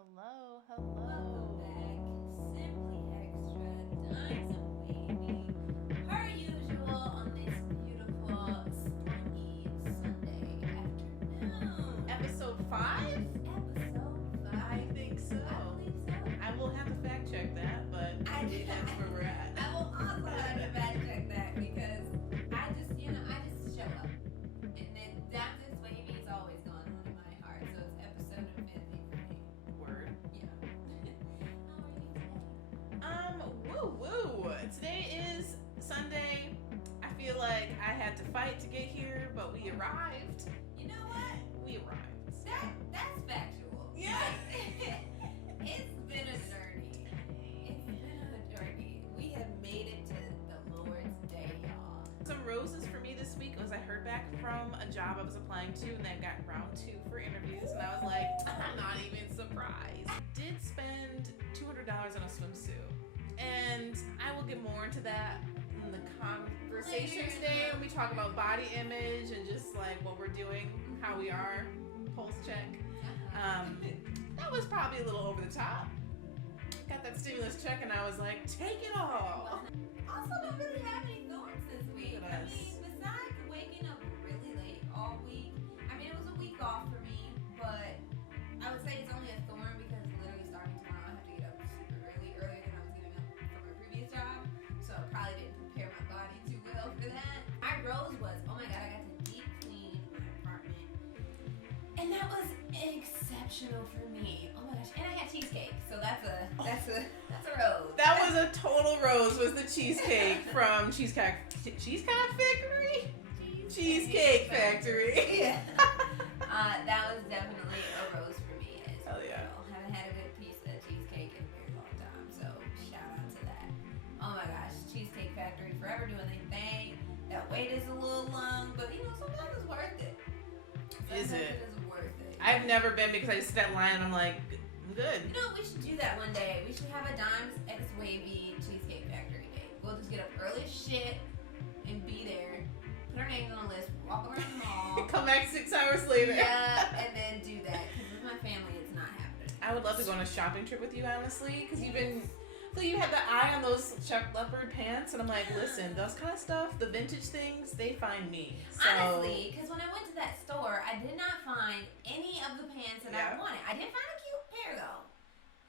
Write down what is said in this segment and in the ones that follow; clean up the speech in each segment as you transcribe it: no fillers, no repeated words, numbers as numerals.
Hello, Welcome hello. back. Simply Extra, Dimes and Wavy. Per usual on this beautiful, springy Sunday afternoon. Episode 5? Episode 5. I think so. I believe so. I will have to fact check that, but I that's where we're at. I will also have to fact check that because I just show up. And then Dimes and Wavy is always going on in my heart. So it's episode infinity for me. Word. Yeah. How are you today? Woo. Today is Sunday. I feel like I had to fight to get here, but we arrived. You know what? We arrived. That's factual. Yeah. It's been a journey. It's been a journey. We have made it to the Lord's Day, y'all. Some roses for me this week was I heard back from a job I was applying to, and then got round 2 for interviews, and I was like, I'm not even surprised. Did spend $200 on a swimsuit, and I will get more into that in the conversation Later. today when we talk about body image and just like what we're doing, how we are, pulse check. That was probably a little over the top. Got that stimulus check, and I was like, take it all. Also, don't really have any thorns this week. Look I at us. mean, besides waking up really late all week, I mean, it was a week off for me, but I would say it's only a thorn because literally starting tomorrow, I have to get up super early, earlier than I was getting up for my previous job. So I probably didn't prepare my body too well for that. My rose was, oh my god, I got to deep clean my apartment. And that was exceptional for me. Oh my gosh. And I had cheesecake. So that's a rose. That was a total rose. Was the cheesecake from Cheesecake Factory? Cheesecake Factory. Yeah. That was definitely a rose for me as Hell yeah. well. Haven't had a good piece of cheesecake in a very long time. So shout out to that. Oh my gosh. Cheesecake Factory forever doing their thing. That wait is a little long, but you know, sometimes it's worth it. Is it? It is worth it. I've never been because I just sit that line and I'm like, I'm good. You know, we should do that one day. We should have a Dimes X Wavy Cheesecake Factory day. We'll just get up early as shit and be there, put our names on a list, walk around the mall. Come back 6 hours later. Yeah, and then do that. Because with my family, it's not happening. I would love to go on a shopping trip with you, honestly, because you've been. So you had the eye on those Chuck leopard pants, and I'm like, listen, those kind of stuff, the vintage things, they find me. So, Honestly, because when I went to that store, I did not find any of the pants that I Yeah. wanted. I did find a cute pair though.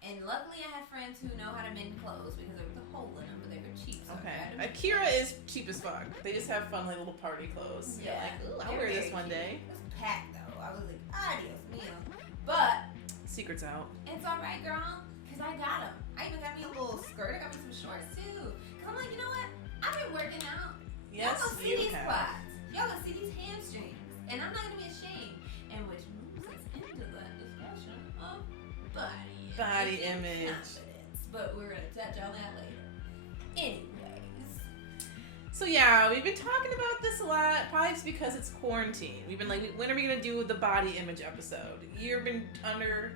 And luckily I have friends who know how to mend clothes because there was a hole in them, but they were cheap. So I Okay. tried to make Akira is cheap as fuck. They just have fun, like little party clothes. You're like, ooh, I'll They're wear this very one cute. day. It was packed though. I was like, adios mio. But Secret's out. it's alright, girl, because I got them. I even got me a little skirt. I got me some shorts too. Because I'm like, you know what? I've been working out. Yes, Y'all gonna see you these have. quads. Y'all gonna see these hamstrings. And I'm not gonna be ashamed. And which moves us into that discussion of body image. confidence. But we're gonna touch on that later. Anyways. So yeah, we've been talking about this a lot, probably just because it's quarantine. We've been like, when are we gonna do the body image episode? You've been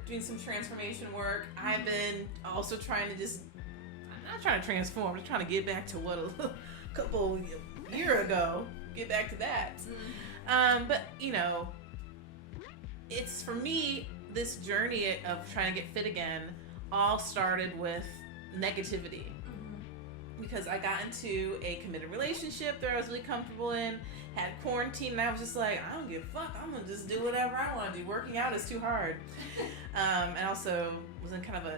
doing some transformation work. I've been also trying to I'm not trying to transform, I'm just trying to get back to what a couple year ago, get back to that. But you know, it's for me, this journey of trying to get fit again all started with negativity. Because I got into a committed relationship that I was really comfortable in, had quarantine, and I was just like, I don't give a fuck, I'm gonna just do whatever I want to do. Working out is too hard. And also was in kind of a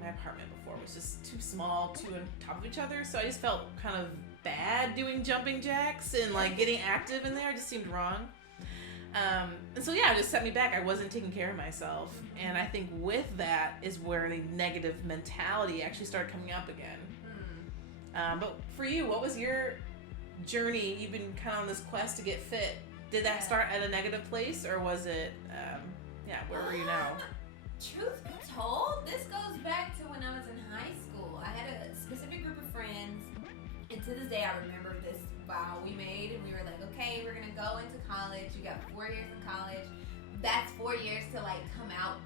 my apartment before was just too small, too on top of each other, so I just felt kind of bad doing jumping jacks and like getting active in there. It just seemed wrong. And so yeah, it just set me back. I wasn't taking care of myself, and I think with that is where the negative mentality actually started coming up again. But for you, what was your journey? You've been kind of on this quest to get fit. Did that start at a negative place, or was it, where were you now? Truth be told, this goes back to when I was in high school. I had a specific group of friends, and to this day I remember this vow we made, and we were like, okay, we're gonna go into college. You got 4 years in college. That's 4 years to like come out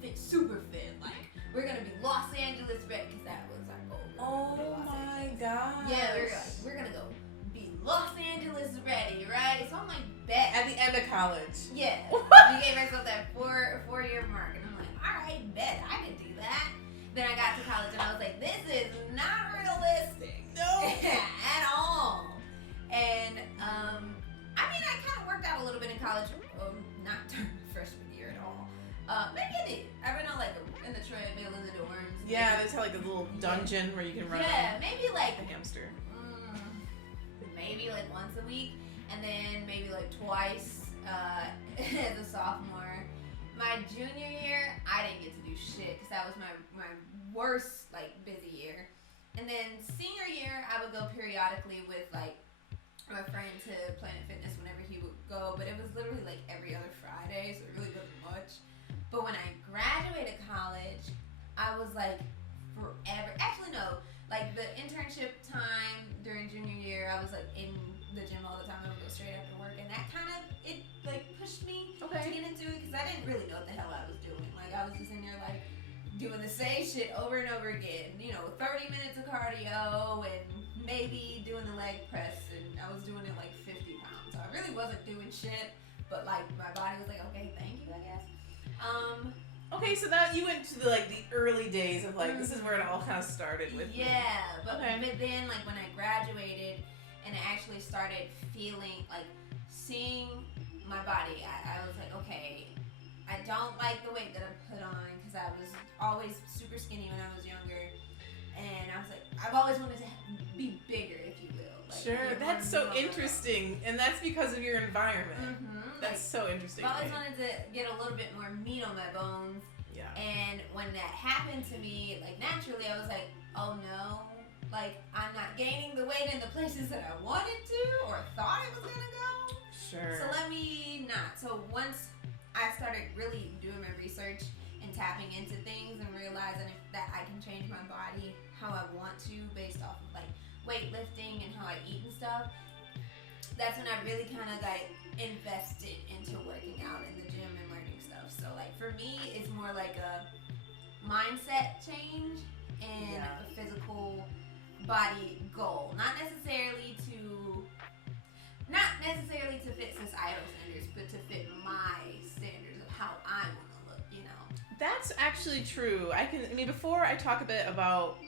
fit, super fit. Like we're gonna be Los Angeles ready, because that was our goal. Oh my god. Yeah, we're gonna go be Los Angeles ready, right? So I'm like, bet. At the end of college. Yeah. We gave ourselves that four year mark, and I'm like, all right, bet I could do that. Then I got to college and I was like, this is not realistic. No. At all. And, I mean, I kind of worked out a little bit in college, not during freshman year at all. Maybe I did. I ran on, like, in the treadmill in the dorms. Yeah, there's like a little dungeon where you can run maybe like a hamster. Maybe like once a week, and then maybe like twice as a sophomore. My junior year, I didn't get to do shit because that was my worst like busy year. And then senior year, I would go periodically with like my friend to Planet Fitness whenever he would go, but it was literally like every other Friday, so it really wasn't much. But when I graduated college, I was like forever. Actually, no. Like the internship time during junior year, I was like in the gym all the time. I would go straight after work, and that kind of it like pushed me to get into it because I didn't really know what the hell I was doing. Like I was just in there like doing the same shit over and over again. 30 minutes of cardio and maybe doing the leg press, and I was doing it like 50 pounds. So I really wasn't doing shit, but like my body was like, okay, thank you, I guess. Okay, so that you went to the early days of like this is where it all kind of started with. But then like when I graduated and I actually started feeling like seeing my body, I was like, okay, I don't like the weight that I put on because I was always super skinny when I was younger, and I was like, I've always wanted to be bigger, if you will. Like, sure, that's so interesting, and that's because of your environment. That's so interesting. I always wanted to get a little bit more meat on my bones. Yeah. And when that happened to me, like naturally, I was like, oh no, like I'm not gaining the weight in the places that I wanted to or thought it was gonna go. Sure. So let me not. So once I started really doing my research and tapping into things and realizing that I can change my body how I want to based off of like weightlifting and how I eat and stuff, that's when I really kind of like invested into working out in the gym and learning stuff. So like for me, it's more like a mindset change and a physical body goal. Not necessarily to fit societal standards, but to fit my standards of how I want to look, That's actually true. Before I talk a bit about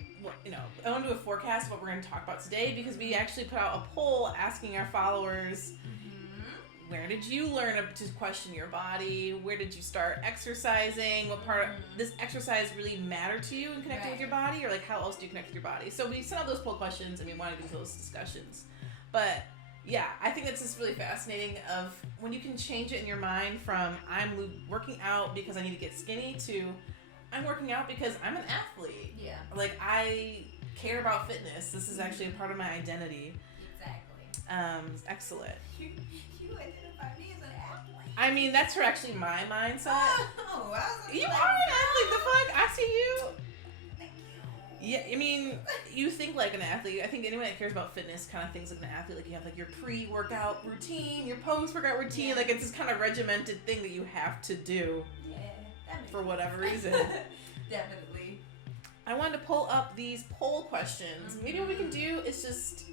I want to do a forecast of what we're going to talk about today because we actually put out a poll asking our followers, where did you learn to question your body? Where did you start exercising? What part of this exercise really matter to you in connecting with your body? Or like how else do you connect with your body? So we sent out those poll questions and we wanted to do those discussions. But yeah, I think that's just really fascinating of when you can change it in your mind from I'm working out because I need to get skinny to I'm working out because I'm an athlete. Yeah. Like I care about fitness. This is actually a part of my identity. Exactly. Excellent. You identify me as an athlete. I mean, that's actually my mindset. Oh, You are an athlete. The fuck? I see you. Thank you. Yeah, I mean, you think like an athlete. I think anyone that cares about fitness kind of thinks like an athlete. Like you have like your pre-workout routine, your post-workout routine. Like it's this kind of regimented thing that you have to do. For whatever reason. Definitely. I wanted to pull up these poll questions. Maybe what we can do is just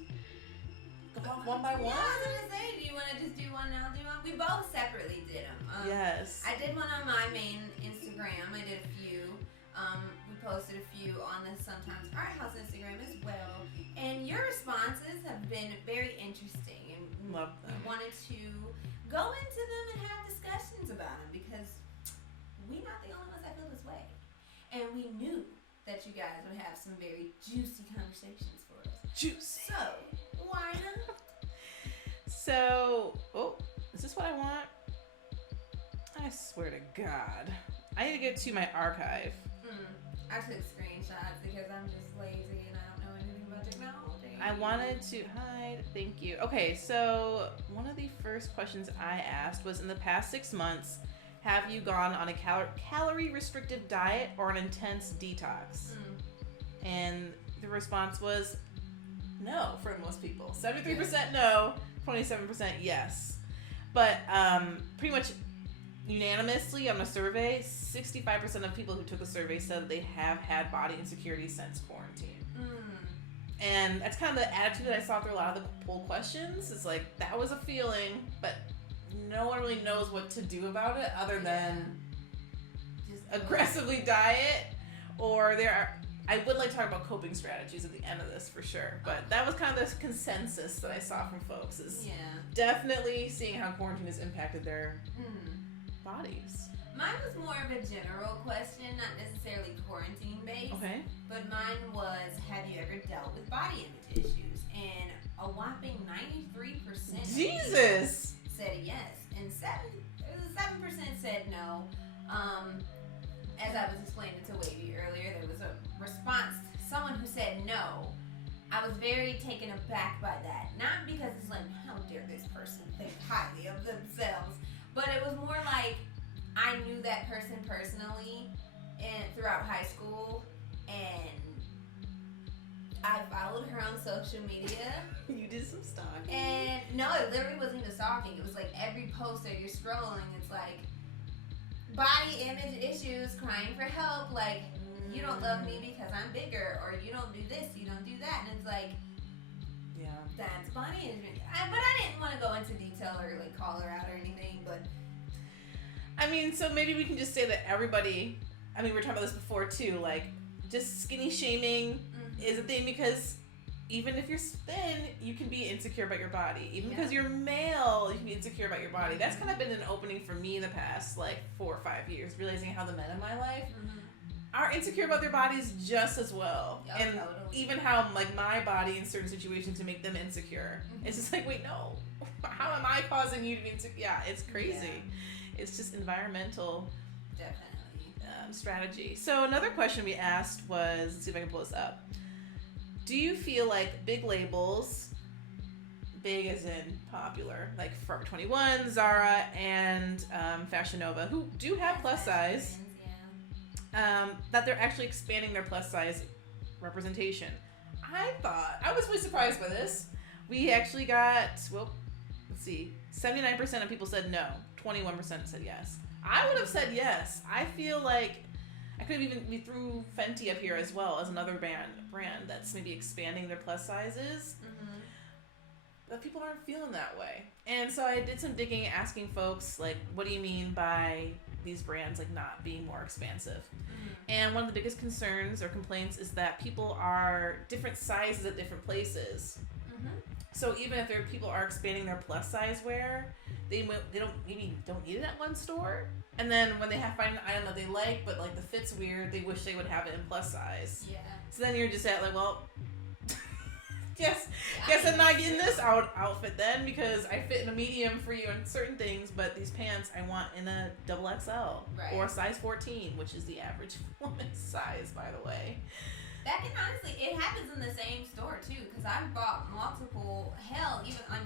go off one by one. Yeah, I was going to say, do you want to just do one and I'll do one? We both separately did them. Yes. I did one on my main Instagram. I did a few. We posted a few on the Sometimes Art House Instagram as well. And your responses have been very interesting. And Love them. we wanted to go into them and have discussions about them because we're not the only ones that feel this way. And we knew that you guys would have some very juicy conversations for us. Juicy. So, why not? So, is this what I want? I swear to God. I need to get to my archive. I took screenshots because I'm just lazy and I don't know anything about technology. I wanted to hide. Thank you. Okay, so one of the first questions I asked was in the past 6 months, have you gone on a calorie restrictive diet or an intense detox? And the response was no for most people. 73% no, 27% yes. But pretty much unanimously on a survey, 65% of people who took the survey said that they have had body insecurity since quarantine. And that's kind of the attitude that I saw through a lot of the poll questions. It's like, that was a feeling, but no one really knows what to do about it other than just aggressively diet, or I would like to talk about coping strategies at the end of this for sure, but that was kind of the consensus that I saw from folks is definitely seeing how quarantine has impacted their bodies. Mine was more of a general question, not necessarily quarantine based. Okay. But mine was, have you ever dealt with body image issues? And a whopping 93% Jesus said yes, and 7% said no. As I was explaining to Wavy earlier, there was a response to someone who said no. I was very taken aback by that. Not because it's like, how dare this person think highly of themselves, but it was more like I knew that person personally and throughout high school, and I followed her on social media. You did some stalking. And no, it literally wasn't even stalking. It was like every post that you're scrolling, it's like body image issues, crying for help, like you don't love me because I'm bigger, or you don't do this, you don't do that, and it's like, that's body image. But I didn't want to go into detail or like call her out or anything, but I mean, so maybe we can just say that everybody, I mean, we were talking about this before too, like just skinny shaming is a thing, because even if you're thin, you can be insecure about your body. Even because you're male, you can be insecure about your body. That's kind of been an opening for me in the past, like 4 or 5 years, realizing how the men in my life are insecure about their bodies just as well. And even how, like, my body in certain situations to make them insecure. It's just like, wait, no. How am I causing you to be insecure? Yeah, it's crazy. Yeah. It's just environmental strategy. So another question we asked was, let's see if I can pull this up. Do you feel like big labels, big as in popular, like Forever 21, Zara, and Fashion Nova, who do have plus size, that they're actually expanding their plus size representation? I was really surprised by this. We actually got, well, let's see, 79% of people said no, 21% said yes. I would have said yes. I feel like I could have we threw Fenty up here as well as another brand that's maybe expanding their plus sizes. But people aren't feeling that way. And so I did some digging, asking folks, like, what do you mean by these brands, like, not being more expansive? And one of the biggest concerns or complaints is that people are different sizes at different places. So even if people are expanding their plus size wear, they don't need it at one store, and then when they find an item that they like, but like the fit's weird, they wish they would have it in plus size. So then you're just at like, well, guess I'm not getting this outfit then, because I fit in a medium for you in certain things, but these pants I want in a double XL or a size 14, which is the average woman's size, by the way. That can honestly, it happens in the same store too, because I've bought multiple, it's not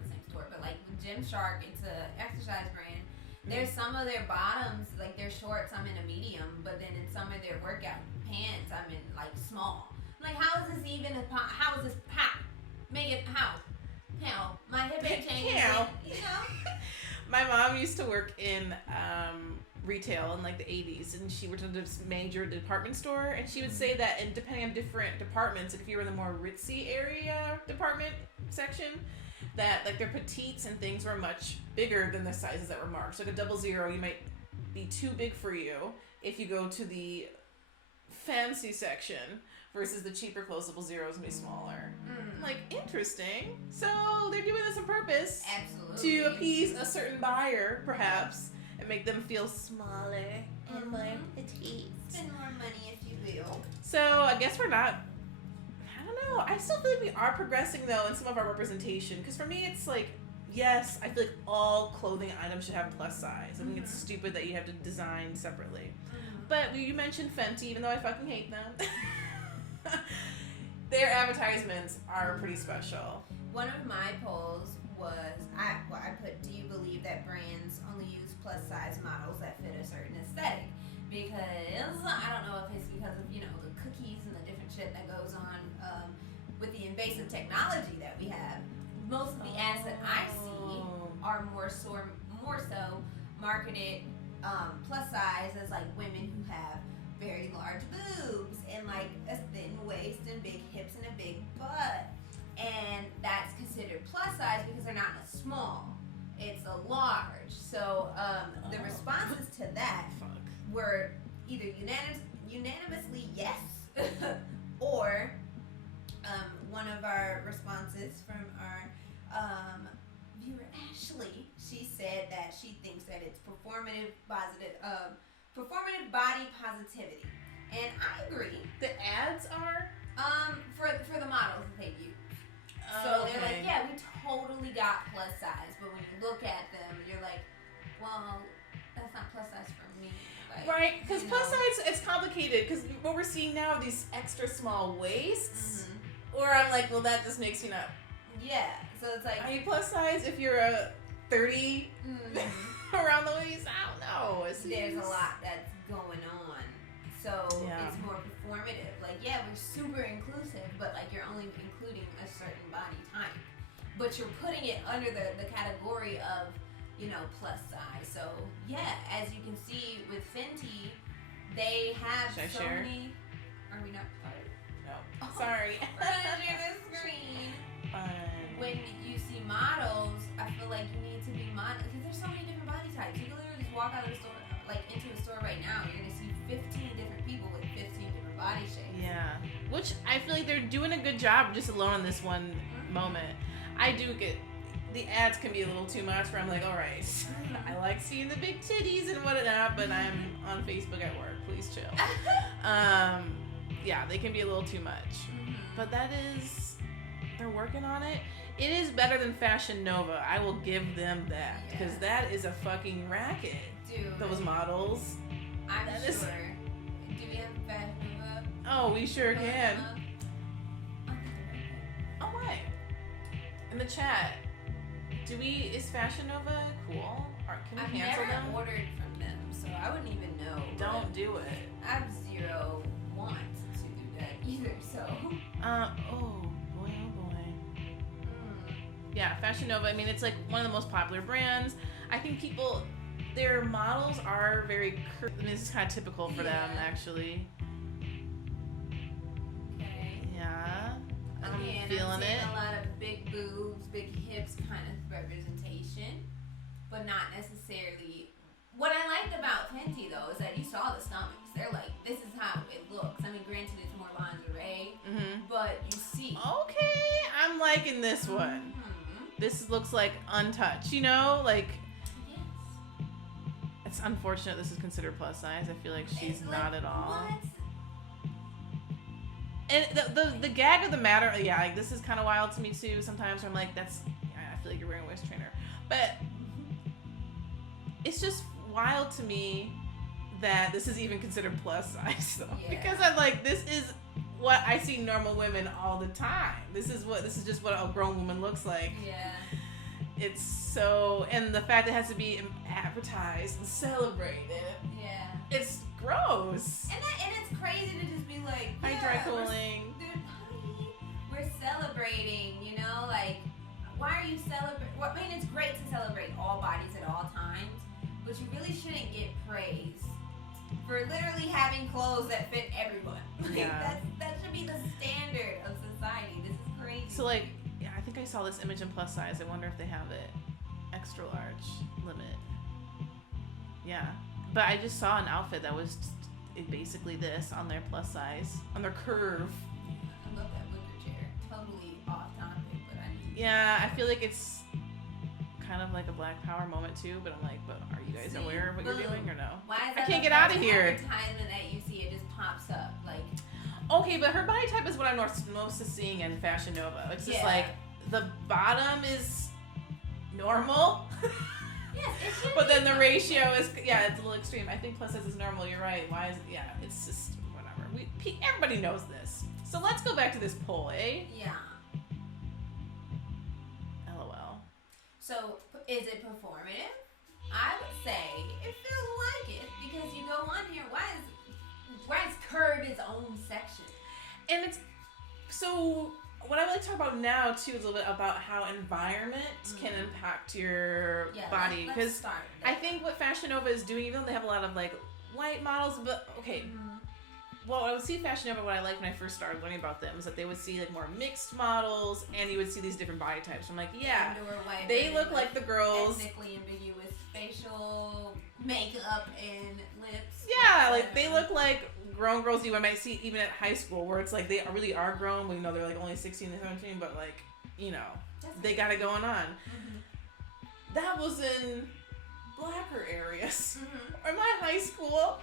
the same store, but like Gymshark, it's an exercise brand. There's some of their bottoms, like their shorts, I'm in a medium, but then in some of their workout pants, I'm in like small. I'm like, how is this even how is this, how? My hip ain't changing, you know? My mom used to work in retail in like the 80s, and she worked in this major department store, and she would say that, and depending on different departments, like if you were in the more ritzy area department section, that like their petites and things were much bigger than the sizes that were marked. So like a 00, you might be too big for you if you go to the fancy section, versus the cheaper closable zeros may be smaller. Like, interesting. So they're doing this on purpose. Absolutely. To appease a certain buyer, perhaps, and make them feel smaller and more petite. Spend more money, if you will. So I guess we're not, I don't know. I still feel like we are progressing, though, in some of our representation. Because for me, it's like, yes, I feel like all clothing items should have plus size. I think it's stupid that you have to design separately. But you mentioned Fenty, even though I fucking hate them. Their advertisements are pretty special. One of my polls was, I put, do you believe that brands only use plus size models that fit a certain aesthetic? Because I don't know if it's because of, the cookies and the different shit that goes on with the invasive technology that we have. Most of the ads that I see are more so marketed plus size as like women who have very large boobs and like a thin waist and big hips and a big butt, and that's considered plus size because they're not in a small, it's a large. So the responses to that were either unanimously yes, or one of our responses from our viewer Ashley, she said that she thinks that it's performative body positivity, and I agree. The ads are For the models that they use. So they're like, yeah, we totally got plus size, but when you look at them, you're like, well, that's not plus size for me. Like, right, because plus size, it's complicated, because what we're seeing now are these extra small waists, or I'm like, well, that just makes you not. Yeah, so it's like. Are you plus size if you're a 30 around the waist? I don't know. There's a lot that's going on. So it's more performative. Like, yeah, we're super inclusive, but like you're only including a certain body type. But you're putting it under the category of, plus size. So yeah, as you can see with Fenty, they have many. Are we not? No. Sorry. We're gonna share the screen. When you see models, I feel like you need to be model because there's so many different body types. You can literally just walk out of the store, like into a store right now, you're gonna see 15 different people with 15 different body shapes. Yeah, which I feel like they're doing a good job just alone in this one moment. I do get the ads can be a little too much where I'm like, all right, I like seeing the big titties and whatnot, but I'm on Facebook at work. Please chill. Yeah, they can be a little too much, but they're working on it. It is better than Fashion Nova. I will give them that because that is a fucking racket. Dude, those models. I'm sure. Do we have Fashion Nova? Oh, we sure can. Oh, why? In the chat, is Fashion Nova cool? Or can we cancel them? I've never ordered from them, so I wouldn't even know. Don't do it. I have zero want to do that either, so. Oh boy. Yeah, Fashion Nova, I mean, it's like one of the most popular brands. I think their models are very I mean, this is kind of typical for them, actually. Okay. Yeah. I'm Again, feeling I'm seeing it. a lot of big boobs, big hips kind of representation, but not necessarily. What I liked about Fenty, though, is that you saw the stomachs. They're like, this is how it looks. I mean, granted, it's more lingerie, but you see. Okay, I'm liking this one. This looks like untouched, like. Yes. It's unfortunate this is considered plus size. I feel like she's not at all. What? And the gag of the matter, like this is kind of wild to me too. Sometimes I'm like, I feel like you're wearing a waist trainer, but it's just wild to me that this is even considered plus size though, because I'm like, this is what I see normal women all the time. This is just what a grown woman looks like. Yeah. It's so, and the fact that it has to be advertised and celebrated. Yeah. It's gross. And it's crazy to just be like, hi, dry cooling. We're celebrating, like, why are you celebrating? Well, I mean, it's great to celebrate all bodies at all times, but you really shouldn't get praise for literally having clothes that fit everyone. That should be the standard of society. This is crazy. So, like, I think I saw this image in plus size. I wonder if they have it extra large limit. Yeah. But I just saw an outfit that was basically this on their plus size, on their curve. I love that wicker chair. Totally off topic, but Yeah, I feel like it's kind of like a Black Power moment too, but I'm like, but are you guys aware of what you're doing or no? Why is I can't get out of here. Advertisement that you see, it just pops up like. Okay, but her body type is what I'm most seeing in Fashion Nova. It's just like the bottom is normal. Yes, it should. But then the ratio is it's a little extreme. I think plus size is normal. You're right. Why is it? Yeah, it's just whatever. Everybody knows this. So let's go back to this poll, eh? Yeah. LOL. So is it performative? I would say it feels like it because you go on here. Why is curve its own section? And it's so. What I want to talk about now too is a little bit about how environment can impact your body, because I think what Fashion Nova is doing, even though they have a lot of like white models, but well, I would see Fashion Nova. What I liked when I first started learning about them is that they would see like more mixed models, and you would see these different body types. I'm like, they look like the girls. Ethnically ambiguous facial makeup and lips. Yeah, like they look like grown girls you might see even at high school, where it's like they really are grown, but they're like only 16 and 17, but like, they got it going on. Mm-hmm. That was in blacker areas. Mm-hmm. In my high school,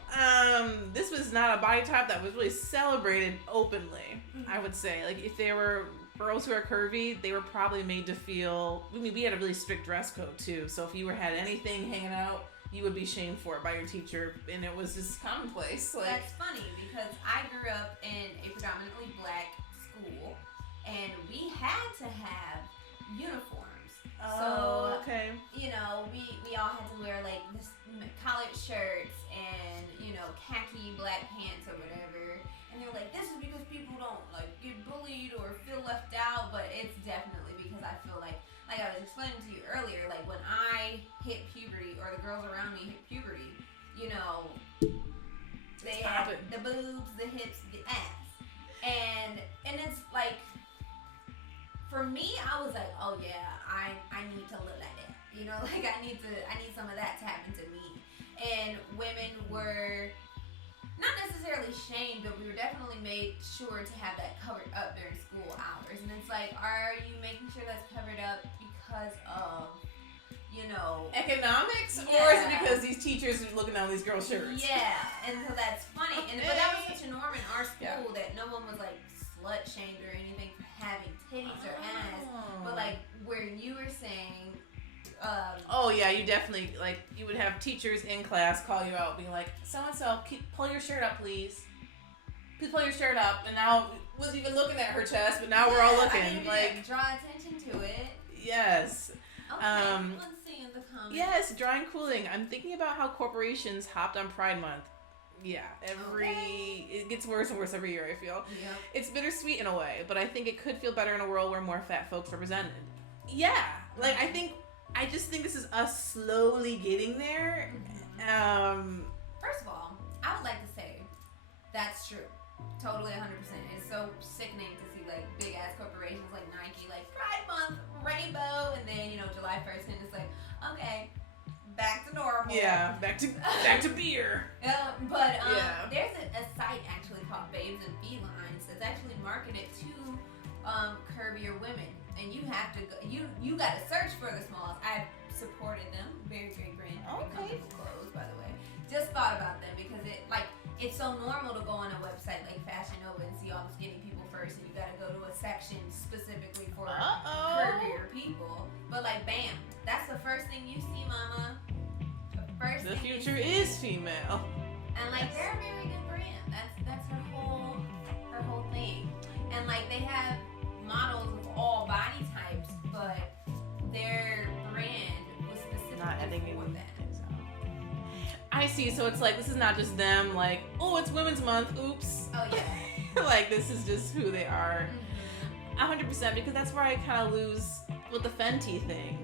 this was not a body type that was really celebrated openly. Mm-hmm. I would say, like, if there were girls who are curvy, they were probably made to feel. We had a really strict dress code too, so if you had anything hanging out, you would be shamed for it by your teacher, and it was just commonplace. Like, that's funny because I grew up in a predominantly black school, and we had to have uniforms. So, okay. We all had to wear like this collared shirts and khaki black pants or whatever. And they're like, this is because people don't like get bullied or feel left out, but it's definitely because I feel like I was explaining to you earlier, like when I hit puberty or the girls around me hit puberty, they have the boobs, the hips, the ass, and it's like, for me, I was like, oh yeah, I need to look like that, like I need some of that to happen to me. And women were not necessarily shamed, but we were definitely made sure to have that covered up during school hours. And it's like, are you making sure that's covered up because of, economics? Yeah. Or is it because these teachers are looking down these girls' shirts? Yeah, and so that's funny. But that was such a norm in our school that no one was like slut shamed or anything for having titties or ass. But like where you were saying, you definitely, like, you would have teachers in class call you out, being like, so-and-so, pull your shirt up, please. Please pull your shirt up. And now, wasn't even looking at her chest, but now we're all looking. Draw attention to it. Yes. Okay, let's see in the comments. Yes, drawing cooling. I'm thinking about how corporations hopped on Pride Month. Yeah, it gets worse and worse every year, I feel. Yep. It's bittersweet in a way, but I think it could feel better in a world where more fat folks represented. Yeah, like I just think this is us slowly getting there. First of all, I would like to say that's true. Totally 100%. It's so sickening to see like big ass corporations like Nike, like Pride Month, rainbow, and then July 1st, and it's like, okay, back to normal. Yeah, back to beer. There's a site actually called Babes and Felines that's actually marketed to curvier women, and you have to go, you got to search for the smalls. I've supported them. Very great brand. Okay. Clothes, by the way. Just thought about them because it's so normal to go on a website like Fashion Nova and see all the skinny people first, and you got to go to a section specifically for curvier people. But like, bam, that's the first thing you see, mama. The future is female. And like, they're a very good brand. That's her whole thing. And like, they have models of all body types, but their brand was specifically for that. I see. So it's like, this is not just them like, oh, it's Women's Month. Oops. Oh yeah. Like, this is just who they are. 100%, because that's where I kind of lose with the Fenty thing.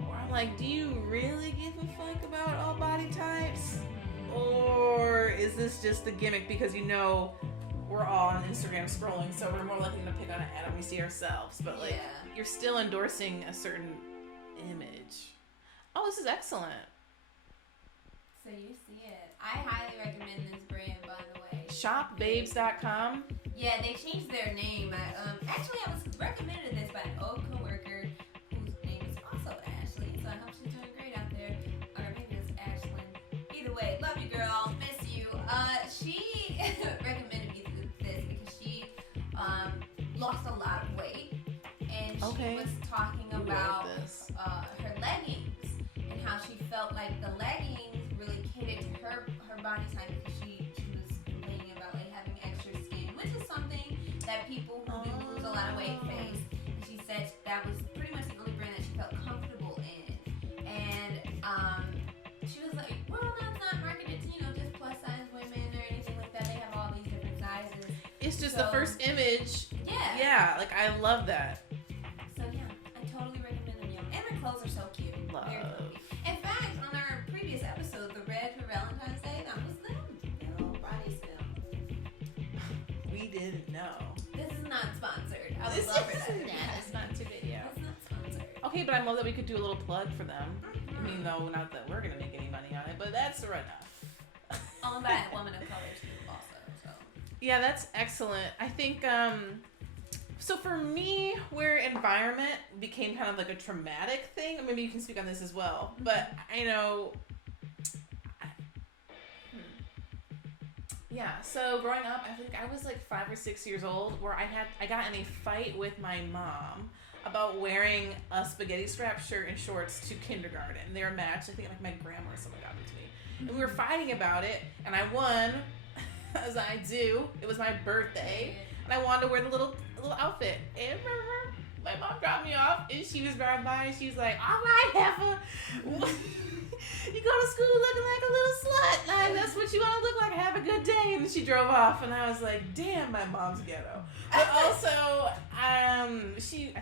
Where I'm like, do you really give a fuck about all body types? Or is this just a gimmick because we're all on Instagram scrolling, so we're more likely to pick on an ad when we see ourselves. But like, you're still endorsing a certain image. Oh, this is excellent. So you see it. I highly recommend this brand, by the way. Shopbabes.com. Yeah, they changed their name. Actually, I was recommended this by an old coworker whose name is also Ashley. So I hope she's doing great out there. Or maybe it's Ashlyn. Either way, love you, girl. Miss you. She recommended me this because she lost a lot of weight, and she was talking about her leggings and how she felt like the leggings really catered to her body type because she was complaining about like having extra skin, which is something that people who do lose a lot of weight face. And she said that was pretty much the only brand that she felt comfortable in. And she was like, well, that's not marketed to just plus size women or anything like that. They have all these different sizes. It's just the first image. Yeah, like, I love that. So yeah, I totally recommend them, y'all. And their clothes are so cute. Love. Very cute. In fact, on our previous episode, the red for Valentine's Day, that was them. Their little body still. We didn't know. This is not sponsored. I would love for that. It's not too good, yeah. It's not sponsored. Okay, but I love that we could do a little plug for them. I mean, though, not that we're gonna make any money on it, but that's enough. Owned by a woman of color too, also. So. Yeah, that's excellent. I think. So for me, where environment became kind of like a traumatic thing, maybe you can speak on this as well. But I know. Yeah, so growing up, I think I was like 5 or 6 years old, where I got in a fight with my mom about wearing a spaghetti strap shirt and shorts to kindergarten. They were matched. I think like my grandma or someone got them to me, and we were fighting about it. And I won, as I do. It was my birthday, and I wanted to wear the little outfit. And remember, my mom dropped me off, and she was driving by, and she was like, "All right, heifer." You go to school looking like a little slut. Like, that's what you want to look like. Have a good day. And she drove off, and I was like, damn, my mom's ghetto. But also, I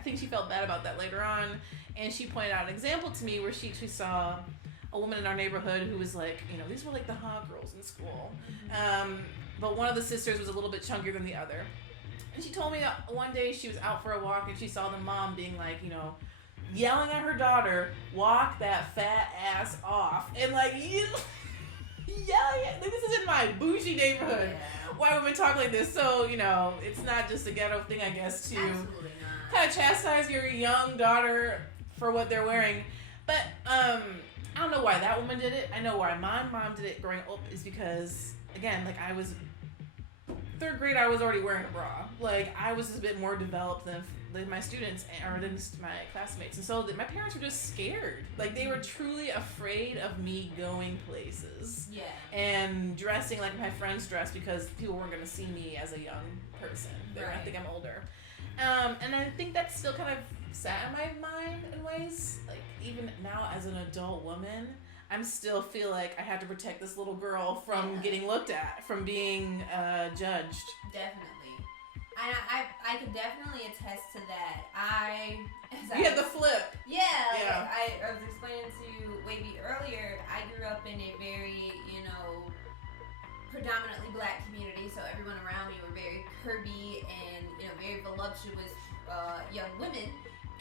think she felt bad about that later on, and she pointed out an example to me where she saw a woman in our neighborhood who was like, these were like the hot girls in school. But one of the sisters was a little bit chunkier than the other. And she told me that one day she was out for a walk, and she saw the mom being like, yelling at her daughter, "Walk that fat ass off," and like yelling at. Like, this is in my bougie neighborhood. Yeah. Why women talk like this? So it's not just a ghetto thing, I guess, to kind of chastise your young daughter for what they're wearing. But I don't know why that woman did it. I know why my mom did it growing up is because, again, like, I was 3rd grade, I was already wearing a bra. Like, I was just a bit more developed than my students or than my classmates, and so my parents were just scared. Like, they were truly afraid of me going places, and dressing like my friends dressed because people weren't going to see me as a young person. They were going to think I'm older, and I think that's still kind of sat in my mind in ways. Like, even now as an adult woman, I'm still feel like I have to protect this little girl from getting looked at, from being judged. Definitely. I can definitely attest to that. You had the flip. Yeah. I was explaining to Wavy earlier, I grew up in a very, predominantly black community, so everyone around me were very curvy and, very voluptuous young women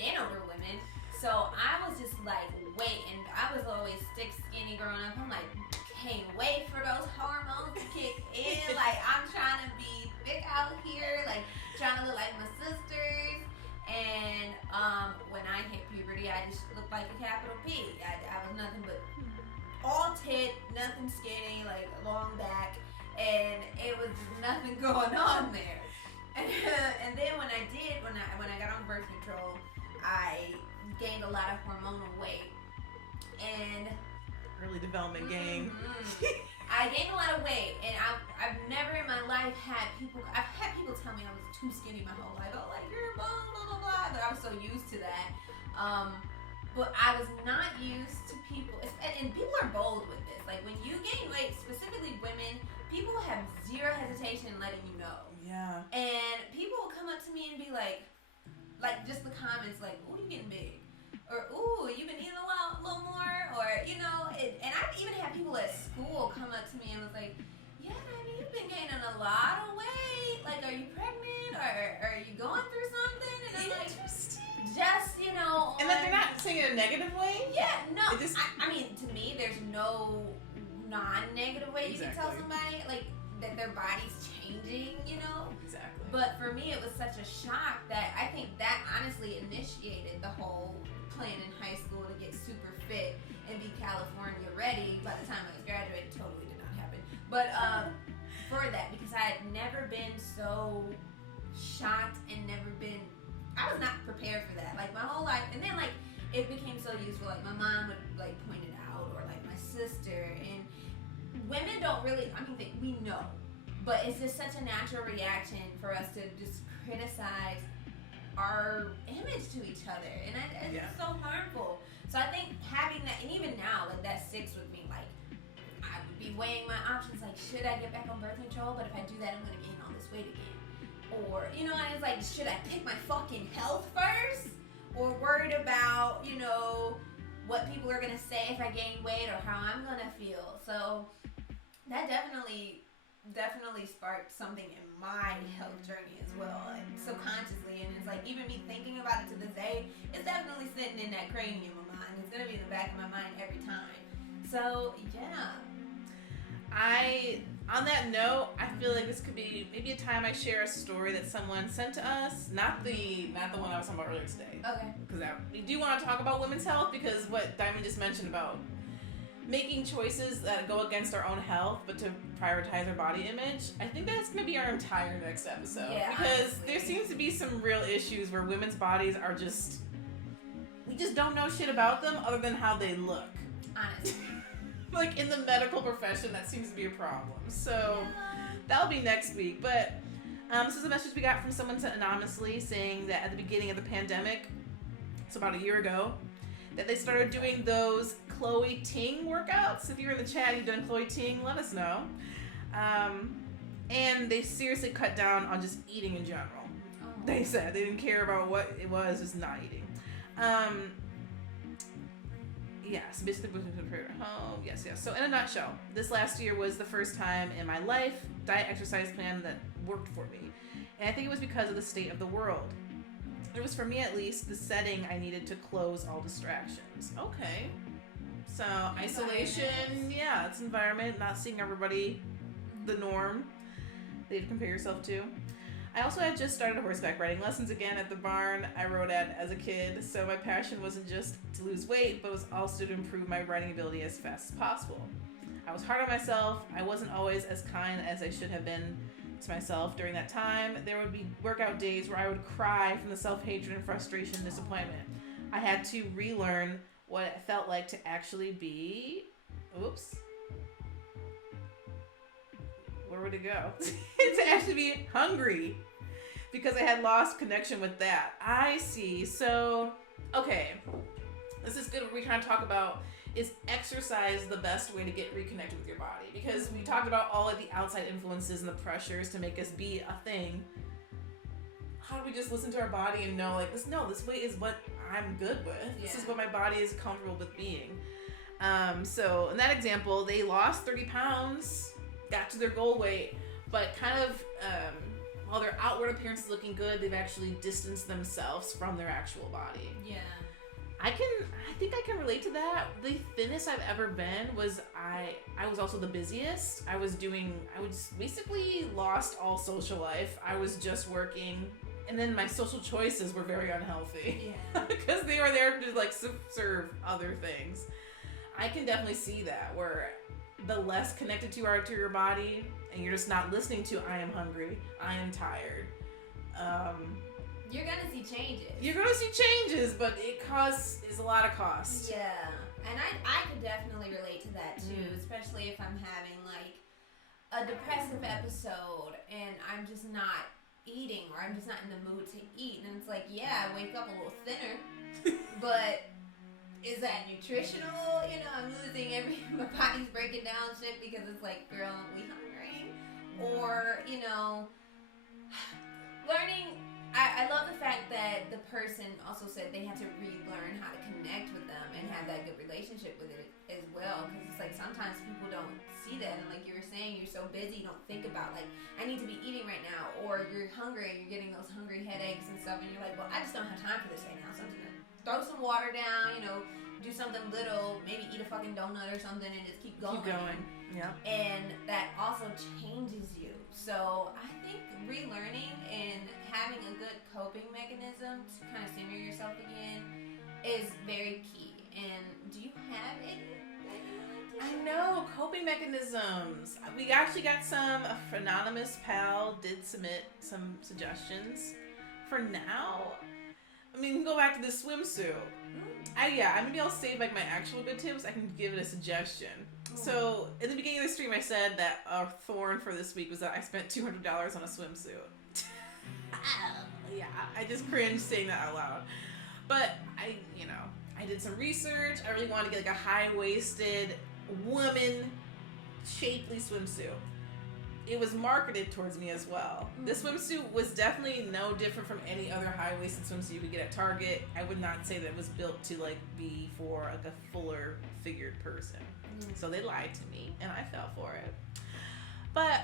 and older women. So I was just like, and I was always thick, skinny growing up. I'm like, can't wait for those hormones to kick in. Like, I'm trying to be thick out here, like trying to look like my sisters. And when I hit puberty, I just looked like a capital P. I was nothing but all tit, nothing skinny, like long back, and it was nothing going on there. And then when I got on birth control, I gained a lot of hormonal weight, and early development gang. I gained a lot of weight, and I've never in my life had people. I've had people tell me I was too skinny my whole life. Oh, like, you're a bone, blah blah blah. But I was so used to that. But I was not used to people, and people are bold with this. Like, when you gain weight, specifically women, people have zero hesitation in letting you know. Yeah. And people will come up to me and be like just the comments, like, "Ooh, you getting big," or "Ooh, you been eating a little more," or and I've even had people at school come up to me and was like, "Yeah, honey, you've been gaining a lot of weight. Like, are you pregnant, or are you going through something?" And I'm like, just And then they're not saying it in a negative way? Yeah, no. I mean, to me, there's no non-negative way you can tell somebody, like, that their body's changing, Exactly. But for me, it was such a shock that I think that honestly initiated the whole plan in high school to get super fit and be California ready. By the time I was graduated, totally did not happen. But for that, because I had never been so shocked and I was not prepared for that. Like, my whole life, and then, like, it became so useful. Like, my mom would, like, point it out, or, like, my sister. And women don't really, we know. But it's just such a natural reaction for us to just criticize our image to each other. And it's just so harmful. So I think having that, and even now, like, that sticks with me. Like, I would be weighing my options. Like, should I get back on birth control? But if I do that, I'm going to gain all this weight again. Or, and it's like, should I pick my fucking health first? Or worried about, what people are going to say if I gain weight, or how I'm going to feel. So that definitely sparked something in my health journey as well, and subconsciously. And it's like, even me thinking about it to this day, it's definitely sitting in that cranium of mine. It's going to be in the back of my mind every So, yeah. On that note, I feel like this could be maybe a time I share a story that someone sent to us. Not the one I was talking about earlier today. Okay. Because we do want to talk about women's health, because what Diamond just mentioned about making choices that go against our own health, but to prioritize our body image, I think that's going to be our entire next episode. Yeah, because honestly. there seems to be some real issues where women's bodies are just, we just don't know shit about them other than how they look. Honestly. Like in the medical profession, that seems to be a problem. So that'll be next week. But this is a message we got from someone sent anonymously saying that at the beginning of the pandemic, so about a year ago, that they started doing those Chloe Ting workouts. If you're in the chat, you've done Chloe Ting, let us know. And they seriously cut down on just eating in general. Oh. They said they didn't care about what it was, just not eating. Yes, basically home. Yes. So in a nutshell, this last year was the first time in my life diet exercise plan that worked for me. And I think it was because of the state of the world. It was, for me at least, the setting I needed to close all distractions. Okay. So isolation, yeah, it's environment, not seeing everybody, the norm that you compare yourself to. I also had just started horseback riding lessons again at the barn I rode at as a kid, so my passion wasn't just to lose weight, but was also to improve my riding ability as fast as possible. I was hard on myself. I wasn't always as kind as I should have been to myself during that time. There would be workout days where I would cry from the self-hatred and frustration and disappointment. I had to relearn what it felt like to actually be... Oops. Where would it go? To actually be hungry, because I had lost connection with that. I see. So, okay, this is good. What we kind of talk about is exercise the best way to get reconnected with your body, because we talked about all of the outside influences and the pressures to make us be a thing. How do we just listen to our body and know, like, this way is what I'm good with. Yeah. This is what my body is comfortable with being. So in that example, they lost 30 pounds, got to their goal weight, but kind of, while their outward appearance is looking good, they've actually distanced themselves from their actual body. Yeah. I think I can relate to that. The thinnest I've ever been was I was also the busiest. I was basically lost all social life. I was just working, and then my social choices were very unhealthy. Yeah. Because they were there to like serve other things. I can definitely see that, where the less connected you are to your body, and you're just not listening to I am hungry, I am tired. You're gonna see changes. You're gonna see changes, but is a lot of cost. Yeah, and I could definitely relate to that too, especially if I'm having like a depressive episode and I'm just not eating, or I'm just not in the mood to eat, and it's like, yeah, I wake up a little thinner, but is that nutritional? You know, I'm losing my body's breaking down shit because it's like, girl, we hungry, or you know, learning. I love the fact that the person also said they had to relearn how to connect with them and have that good relationship with it as well. Because it's like sometimes people don't see that. And like you were saying, you're so busy, you don't think about like, I need to be eating right now. Or you're hungry and you're getting those hungry headaches and stuff. And you're like, well, I just don't have time for this right now. So I'm just going to throw some water down, you know, do something little, maybe eat a fucking donut or something and just keep going. Keep going, yeah. And that also changes you. So I think relearning and having a good coping mechanism to kind of center yourself again is very key. And do you have any that you would like to share? I know, coping mechanisms. We actually got some, anonymous pal did submit some suggestions. For now, I mean, we can go back to the swimsuit. Maybe I'll save like my actual good tips. I can give it a suggestion. So in the beginning of the stream, I said that a thorn for this week was that I spent $200 on a swimsuit. Yeah, I just cringed saying that out loud. But I did some research. I really wanted to get like a high-waisted woman shapely swimsuit. It was marketed towards me as well. This swimsuit was definitely no different from any other high-waisted swimsuit you could get at Target. I would not say that it was built to like be for like a fuller figured person. So they lied to me and I fell for it. But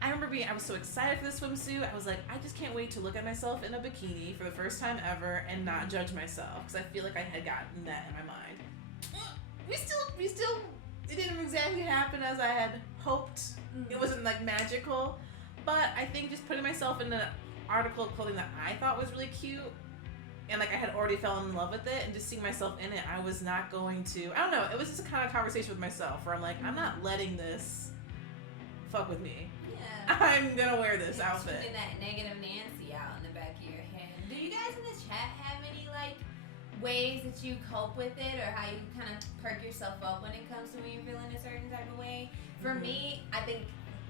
I remember I was so excited for this swimsuit. I was like, I just can't wait to look at myself in a bikini for the first time ever and not judge myself, because I feel like I had gotten that in my mind. We still it didn't exactly happen as I had hoped. It wasn't like magical, but I think just putting myself in an article of clothing that I thought was really cute, and like I had already fallen in love with it, and just seeing myself in it, I was not going to. I don't know. It was just a kind of conversation with myself where I'm like, I'm not letting this fuck with me. Yeah. I'm gonna wear this outfit. Shooting that negative Nancy out in the back of your head. Do you guys in the chat have any like ways that you cope with it, or how you kind of perk yourself up when it comes to when you're feeling a certain type of way? For me, I think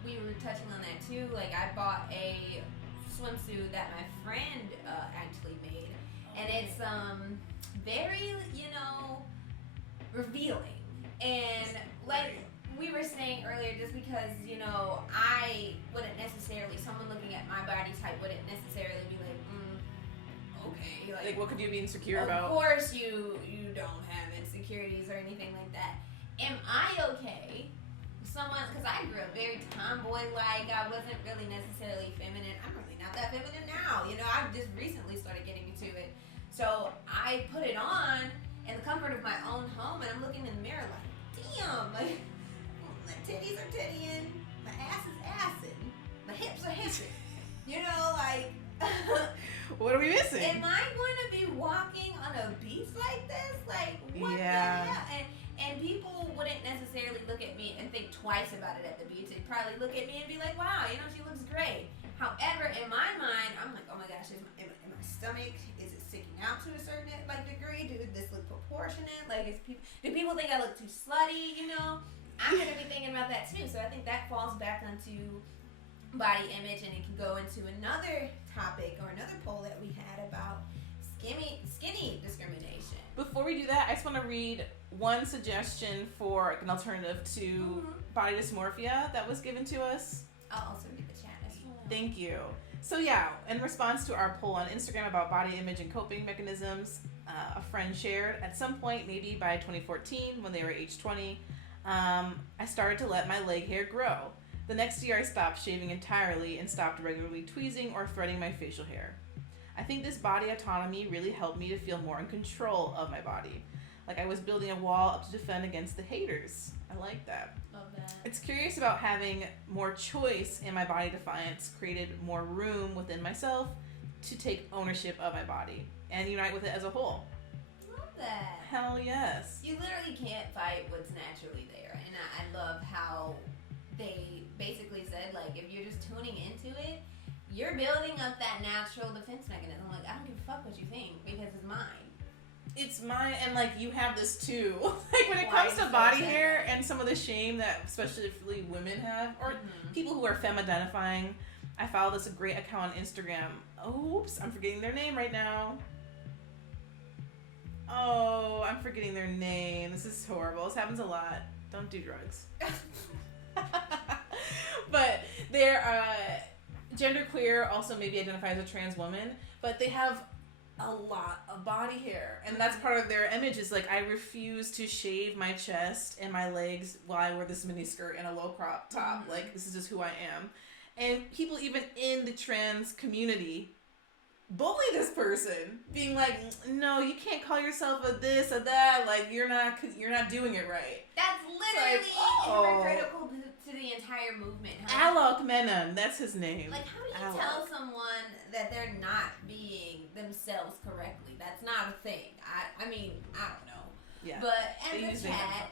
we were touching on that too. Like I bought a swimsuit that my friend actually made, and it's very, you know, revealing. And like we were saying earlier, just because, you know, I wouldn't necessarily, someone looking at my body type wouldn't necessarily be like, okay, Like what could you be insecure of about? Of course you don't have insecurities or anything like that. Am I okay? Someone, because I grew up very tomboy-like, I wasn't really necessarily feminine. I'm really not that feminine now. You know, I've just recently started getting into it. So I put it on in the comfort of my own home, and I'm looking in the mirror like, damn, like, my titties are tittying, my ass is assing, my hips are hipping. You know, like, what are we missing? am I going to be walking on a beach like this? Like, what the Yeah. hell? And people wouldn't necessarily look at me and think twice about it at the beach. They'd probably look at me and be like, wow, you know, she looks great. However, in my mind, I'm like, oh my gosh, in my stomach, is it sticking out to a certain like degree? Does this look proportionate? Like, do people think I look too slutty? You know, I'm going to be thinking about that too. So I think that falls back onto body image, and it can go into another topic or another poll that we had about skinny discrimination. Before we do that, I just want to read one suggestion for an alternative to body dysmorphia that was given to us. I'll also read the chat as well. Thank you. So yeah, in response to our poll on Instagram about body image and coping mechanisms, a friend shared, at some point, maybe by 2014, when they were age 20, I started to let my leg hair grow. The next year I stopped shaving entirely and stopped regularly tweezing or threading my facial hair. I think this body autonomy really helped me to feel more in control of my body. Like I was building a wall up to defend against the haters. I like that. Love that. It's curious about having more choice in my body defiance created more room within myself to take ownership of my body and unite with it as a whole. Love that. Hell yes. You literally can't fight what's naturally there. And I love how they basically said, like, if you're just tuning into it, you're building up that natural defense mechanism. Like, I don't give a fuck what you think because it's mine. It's mine, and like you have this too. Like when it comes to body hair and some of the shame that especially women have, or people who are femme-identifying. I follow this great account on Instagram. Oops, I'm forgetting their name right now. Oh, I'm forgetting their name. This is horrible. This happens a lot. Don't do drugs. But they're genderqueer, also maybe identify as a trans woman, but they have a lot of body hair, and that's part of their image. Is like, I refuse to shave my chest and my legs while I wear this mini skirt and a low crop top. Like, this is just who I am. And people even in the trans community bully this person, being like, no, you can't call yourself a this or that, like you're not doing it right. That's literally hypocritical to the entire movement. Alok Menon, that's his name. Like, how do you tell someone that they're not being themselves correctly? That's not a thing. I mean, I don't know. Yeah. But in the chat,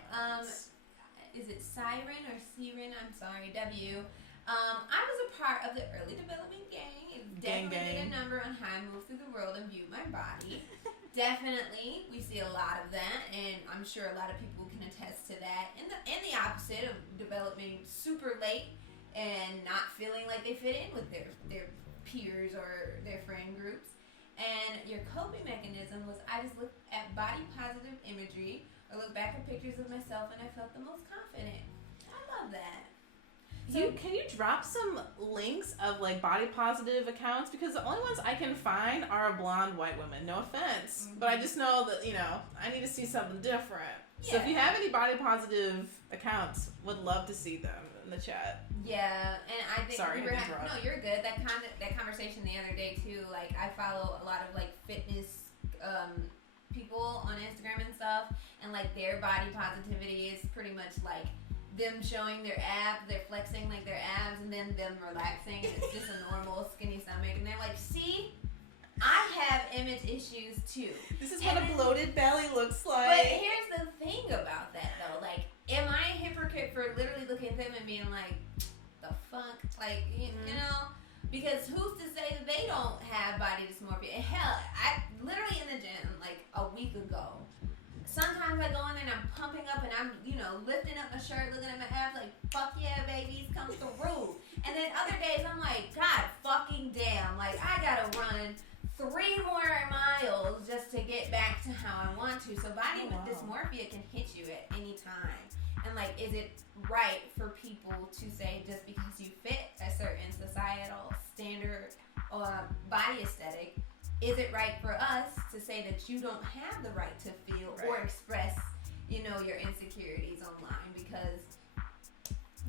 is it Siren or Siren? I'm sorry, W. I was a part of the early development gang. It definitely did a number on how I moved through the world and viewed my body. Definitely, we see a lot of that, and I'm sure a lot of people can attest to that. And the opposite of developing super late and not feeling like they fit in with their peers or their friend groups. And your coping mechanism was, I just looked at body positive imagery or looked back at pictures of myself and I felt the most confident. I love that. So can you drop some links of like body positive accounts? Because the only ones I can find are blonde white women. No offense, but I just know that, you know, I need to see something different. Yeah. So if you have any body positive accounts, would love to see them in the chat. Yeah, and I think no, you're good. That conversation the other day too. Like, I follow a lot of like fitness people on Instagram and stuff, and like their body positivity is pretty much like them showing their abs, they're flexing like their abs, and then them relaxing, and it's just a normal skinny stomach, and they're like, see, I have image issues too. This is what a bloated belly looks like. But here's the thing about that though, like, am I a hypocrite for literally looking at them and being like, the fuck, like, you know? Because who's to say that they don't have body dysmorphia? And hell, I literally in the gym like a week ago. Sometimes I go in there and I'm pumping up and I'm, you know, lifting up my shirt, looking at my abs like, fuck yeah, babies, come through. And then other days I'm like, God fucking damn, like I gotta run 3 more miles just to get back to how I want to. So body dysmorphia can hit you at any time. And like, is it right for people to say just because you fit a certain societal standard or body aesthetic, is it right for us to say that you don't have the right to feel or express, you know, your insecurities online because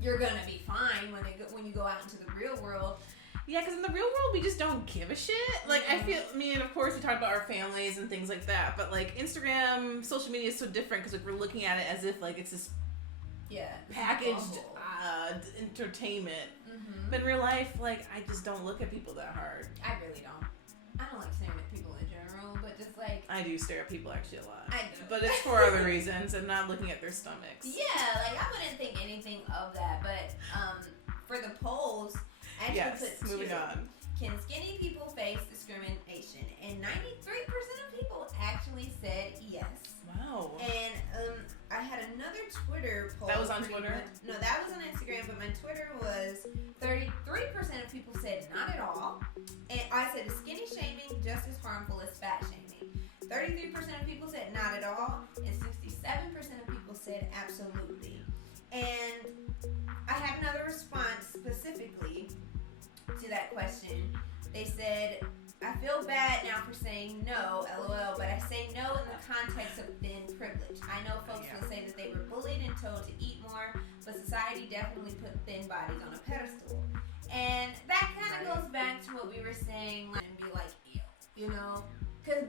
you're gonna be fine when you go out into the real world? Yeah, because in the real world, we just don't give a shit. Like, I mean, of course, we talk about our families and things like that, but like Instagram, social media is so different because like we're looking at it as if like it's this packaged entertainment. But in real life, like, I just don't look at people that hard. I really don't. I don't like staring at people in general, but just like... I do stare at people actually a lot. I do. But it's for other reasons and not looking at their stomachs. Yeah, like, I wouldn't think anything of that, but for the polls, I actually put two. Moving on. Can skinny people face discrimination? And 93% of people actually said yes. Wow. And I had another Twitter poll. That was on Twitter? No, that was on Instagram, but my Twitter was 33% of people said not at all. And I said, is skinny shaming just as harmful as fat shaming? 33% of people said not at all, and 67% of people said absolutely. And I had another response specifically to that question. They said, I feel bad now for saying no, LOL, but I say no in the context of thin privilege. I know folks will say that they were bullied and told to eat more, but society definitely put thin bodies on a pedestal. And that kind of goes back to what we were saying, like, and be like, ew, you know?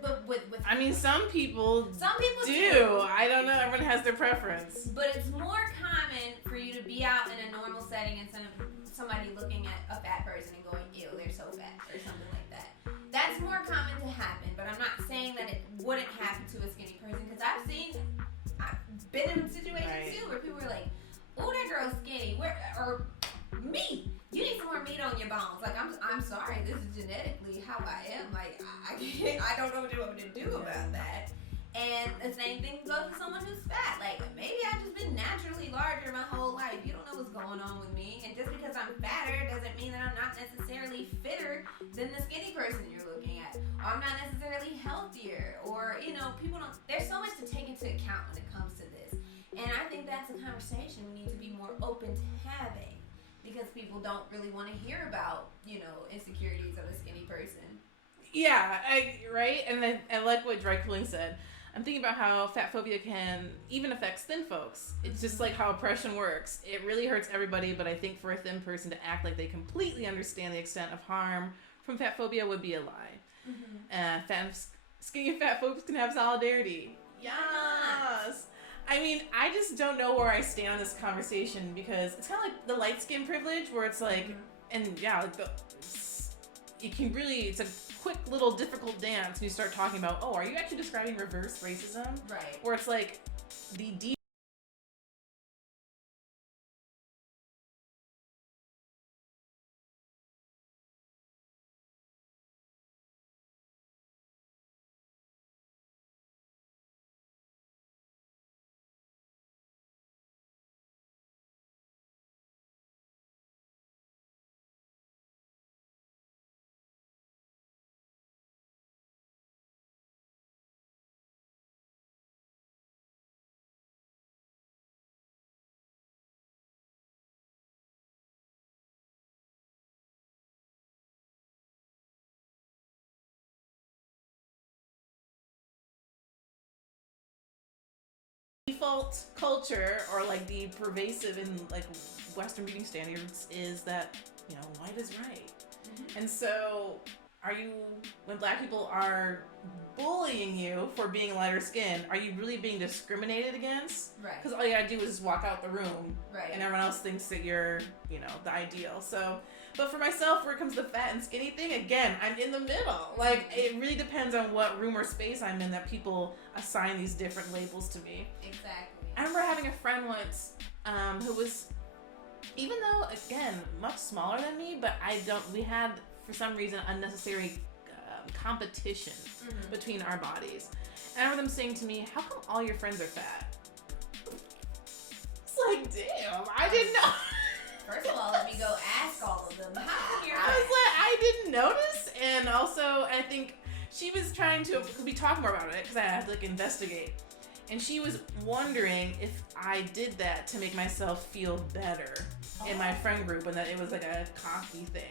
But with I mean, some people do. Too. I don't know. Everyone has their preference. But it's more common for you to be out in a normal setting and somebody looking at a fat person and going, ew, they're so fat, or something like that. That's more common to happen, but I'm not saying that it wouldn't happen to a skinny person, because I've been in situations too where people were like, oh, that girl's skinny, or meat, you need some more meat on your bones. Like, I'm sorry, this is genetically how I am. Like, I don't know what to do about that. And the same thing goes for someone who's fat. Like, maybe I've just been naturally larger my whole life. You don't know what's going on with me. And just because I'm fatter doesn't mean that I'm not necessarily fitter than the skinny person you're looking at. Or I'm not necessarily healthier. Or, you know, people don't... There's so much to take into account when it comes to this. And I think that's a conversation we need to be more open to having. Because people don't really want to hear about, you know, insecurities of a skinny person. Yeah, right? And then, I like what Dry Cooling said. I'm thinking about how fat phobia can even affect thin folks. It's just like how oppression works. It really hurts everybody, but I think for a thin person to act like they completely understand the extent of harm from fat phobia would be a lie. Skinny and fat folks can have solidarity. Yes! I mean, I just don't know where I stand on this conversation, because it's kind of like the light skin privilege, where it's like, and yeah, like it's a quick little difficult dance when you start talking about, oh, are you actually describing reverse racism? Right. Where it's like the deep default culture, or like the pervasive in like Western beauty standards, is that, you know, white is right. And so are you, when black people are bullying you for being lighter skinned, are you really being discriminated against? Right. Because all you gotta do is just walk out the room, Right. and everyone else thinks that you're, you know, the ideal. So, but for myself, where it comes to the fat and skinny thing, again, I'm in the middle. Like, it really depends on what room or space I'm in that people assign these different labels to me. Exactly. I remember having a friend once who was, even though, again, much smaller than me, but we had, for some reason, unnecessary competition between our bodies. And I remember them saying to me, how come all your friends are fat? It's like, damn, I didn't know. First of all, let me go ask all of them. How come you're I was like, I didn't notice. And also, I think she was trying to, we talked more about it because I had to like investigate. And she was wondering if I did that to make myself feel better in my friend group and that it was like a cocky thing.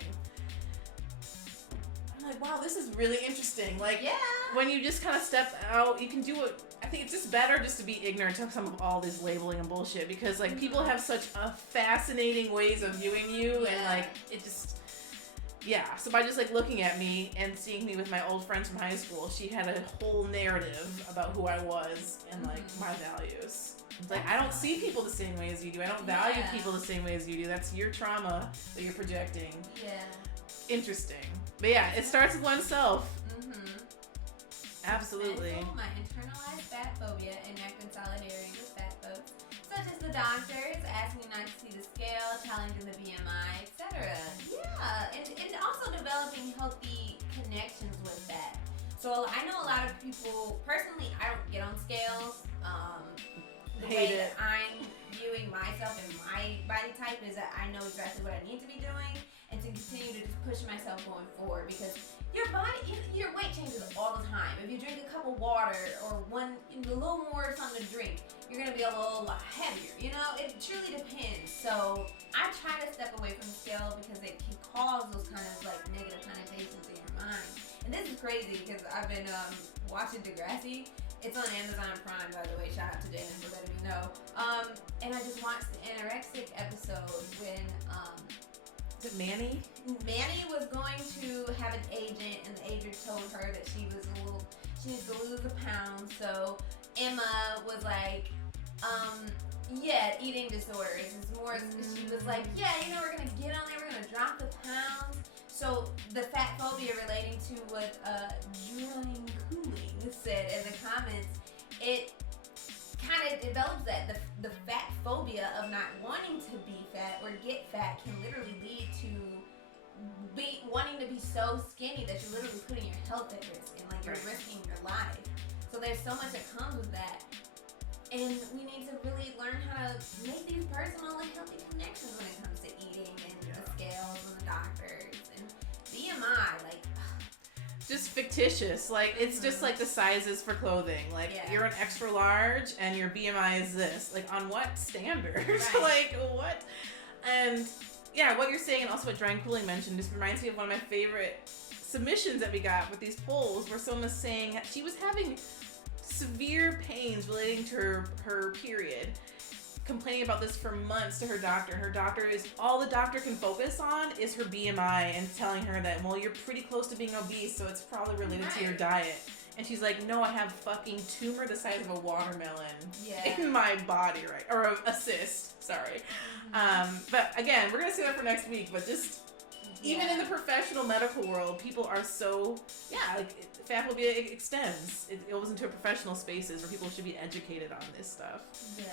I'm like, wow, this is really interesting. Like, Yeah. when you just kind of step out, you can do it. I think it's just better just to be ignorant to some of all this labeling and bullshit because, like, people have such a fascinating ways of viewing you and, like, it just, yeah. So by just, like, looking at me and seeing me with my old friends from high school, she had a whole narrative about who I was and, like, my values. It's like, I don't see people the same way as you do. I don't value people the same way as you do. That's your trauma that you're projecting. Yeah. Interesting. But yeah, it starts with oneself. Absolutely. My internalized fat phobia and act in solidarity with fat folks, such as the doctors asking not to see the scale, challenging the BMI, etc. Yeah, and also developing healthy connections with that. So I know a lot of people, personally, I don't get on scales. The way that I'm viewing myself and my body type is that I know exactly what I need to be doing and to continue to just push myself going forward because your body, your weight changes all the time. If you drink a cup of water or a little more something to drink, you're gonna be a little heavier. You know, it truly depends. So I try to step away from the scale because it can cause those kind of like negative connotations in your mind. And this is crazy because I've been watching Degrassi. It's on Amazon Prime, by the way. Shout out to Jaden for letting me know. And I just watched the anorexic episode when Is it Manny? Manny was going to have an agent, and the agent told her that she needs to lose a pound. So Emma was like, eating disorders. It's more. She was like, we're gonna get on there. We're gonna drop the pounds. So the fat phobia relating to what Julian Cooling said in the comments, it kind of develops that the fat phobia of not wanting to be fat or get fat can literally lead to wanting to be so skinny that you're literally putting your health at risk and like you're risking your life. So there's so much that comes with that. And we need to really learn how to make these personal and healthy connections when it comes to eating and the scales and the doctors and BMI. Like, just fictitious. Like, it's just like the sizes for clothing. Like, you're an extra large and your BMI is this. Like, on what standard? Like, what? And yeah, what you're saying and also what Drying Cooling mentioned just reminds me of one of my favorite submissions that we got with these polls where someone was saying she was having severe pains relating to her period, complaining about this for months to her doctor. Her doctor is, all the doctor can focus on is her BMI and telling her that, well, you're pretty close to being obese, so it's probably related to your diet. And she's like, no, I have fucking tumor the size of a watermelon in my body, right? Or a cyst, sorry. But again, we're gonna say that for next week, but just even in the professional medical world, people are so, like, fat phobia extends. It goes into professional spaces where people should be educated on this stuff. Yeah.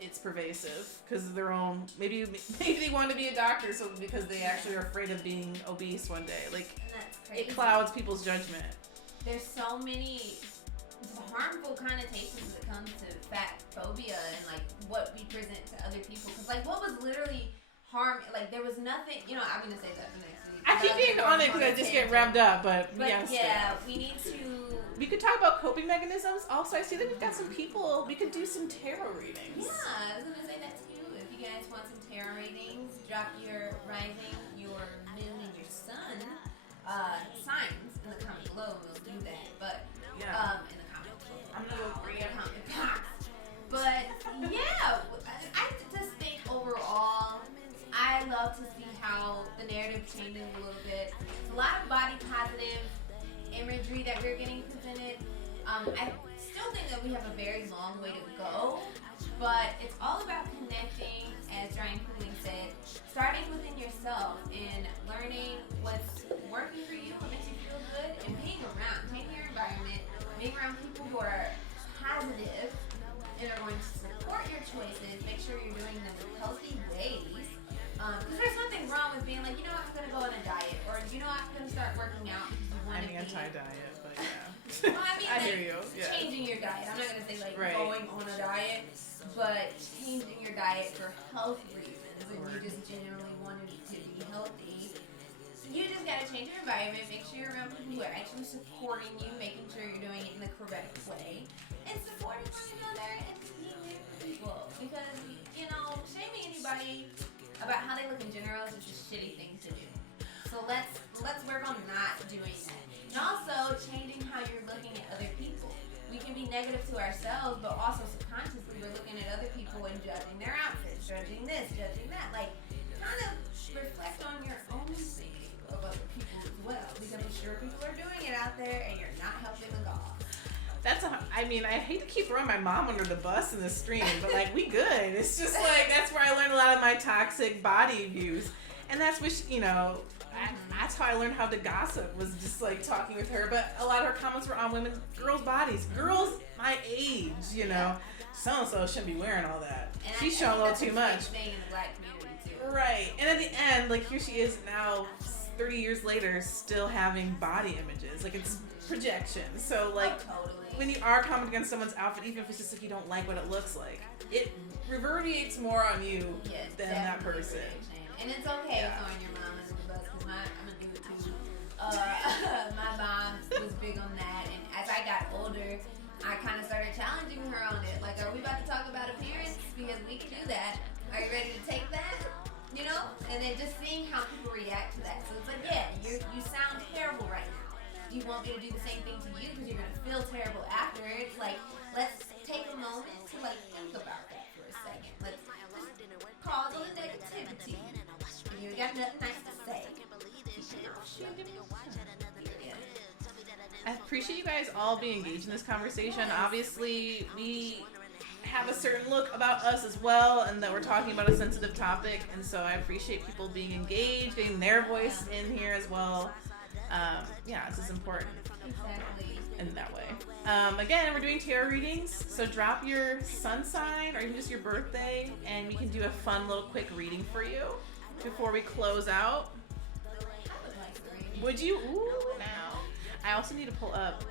It's pervasive because of their own, maybe they want to be a doctor so because they actually are afraid of being obese one day. Like, that's crazy. It clouds people's judgment. There's so many harmful connotations that come to fat phobia and like what we present to other people. Because like what was literally harm, like there was nothing, I'm going to say that for next week. I keep being on it because I just get revved up, but we need to. We could talk about coping mechanisms. Also, I see that we've got some people. We could do some tarot readings. Yeah, I was gonna say that to you. If you guys want some tarot readings, drop your rising, your moon, and your sun signs in the comment below, and we'll do that. But in the comment below, I'm gonna go read a comment box. But I just think overall, I love to see how the narrative changes a little bit from a lot of body positive imagery that we're getting presented. I still think that we have a very long way to go, but it's all about connecting, as Ryan Cooling said, starting within yourself and learning what's working for you, what makes you feel good, and being around, taking your environment, being around people who are positive and are going to support your choices, make sure you're doing them in healthy ways. Because there's nothing wrong with being like, you know, I'm going to go on a diet, or you know, I'm going to start working out because you want to be. I'm anti-diet, but yeah. Well, I mean, I like, hear you. Yeah. changing your diet. I'm not going to say like Right. going on a diet, but changing your diet for health reasons, and you just genuinely wanted to be healthy. You just got to change your environment, make sure you're around people who are actually supporting you, making sure you're doing it in the correct way, and supporting one another and being there for people. Because, you know, shaming anybody about how they look in general is just a shitty thing to do. So let's work on not doing that. And also changing how you're looking at other people. We can be negative to ourselves, but also subconsciously we're looking at other people and judging their outfits, judging this, judging that. Like, kind of reflect on your own thinking of other people as well, because I'm sure people are doing it out there and you're not helping them all. I hate to keep throwing my mom under the bus in the stream, but like, we good. It's just like, that's where I learned a lot of my toxic body views. And that's what, that's how I learned how to gossip, was just like talking with her. But a lot of her comments were on girls' bodies. Girls my age, so-and-so shouldn't be wearing all that. And She's showing a little too much. Thing in the black community too. Right. And at the end, like, here she is now, 30 years later, still having body images. Like, it's projection. So, like, totally. When you are commenting on someone's outfit, even if it's just like you don't like what it looks like, it reverberates more on you than that person. And it's okay throwing your mom under the bus, because I'm a dude too. My mom was big on that, and as I got older, I kind of started challenging her on it. Like, are we about to talk about appearance? Because we can do that. Are you ready to take that? And then just seeing how people react to that. So it's like, yeah, you sound terrible right now. Do you want me to do the same thing to you because you're going to feel terrible afterwards? Like, let's take a moment to, like, think about that for a second. Let's just pause on the negativity. If you got nothing nice to say, I appreciate you guys all being engaged in this conversation. Obviously, we have a certain look about us as well, and that we're talking about a sensitive topic, and so I appreciate people being engaged, getting their voice in here as well. This is important. Exactly. In that way. Again, we're doing tarot readings, so drop your sun sign or even just your birthday, and we can do a fun little quick reading for you before we close out. Would you? Ooh, now. I also need to pull up.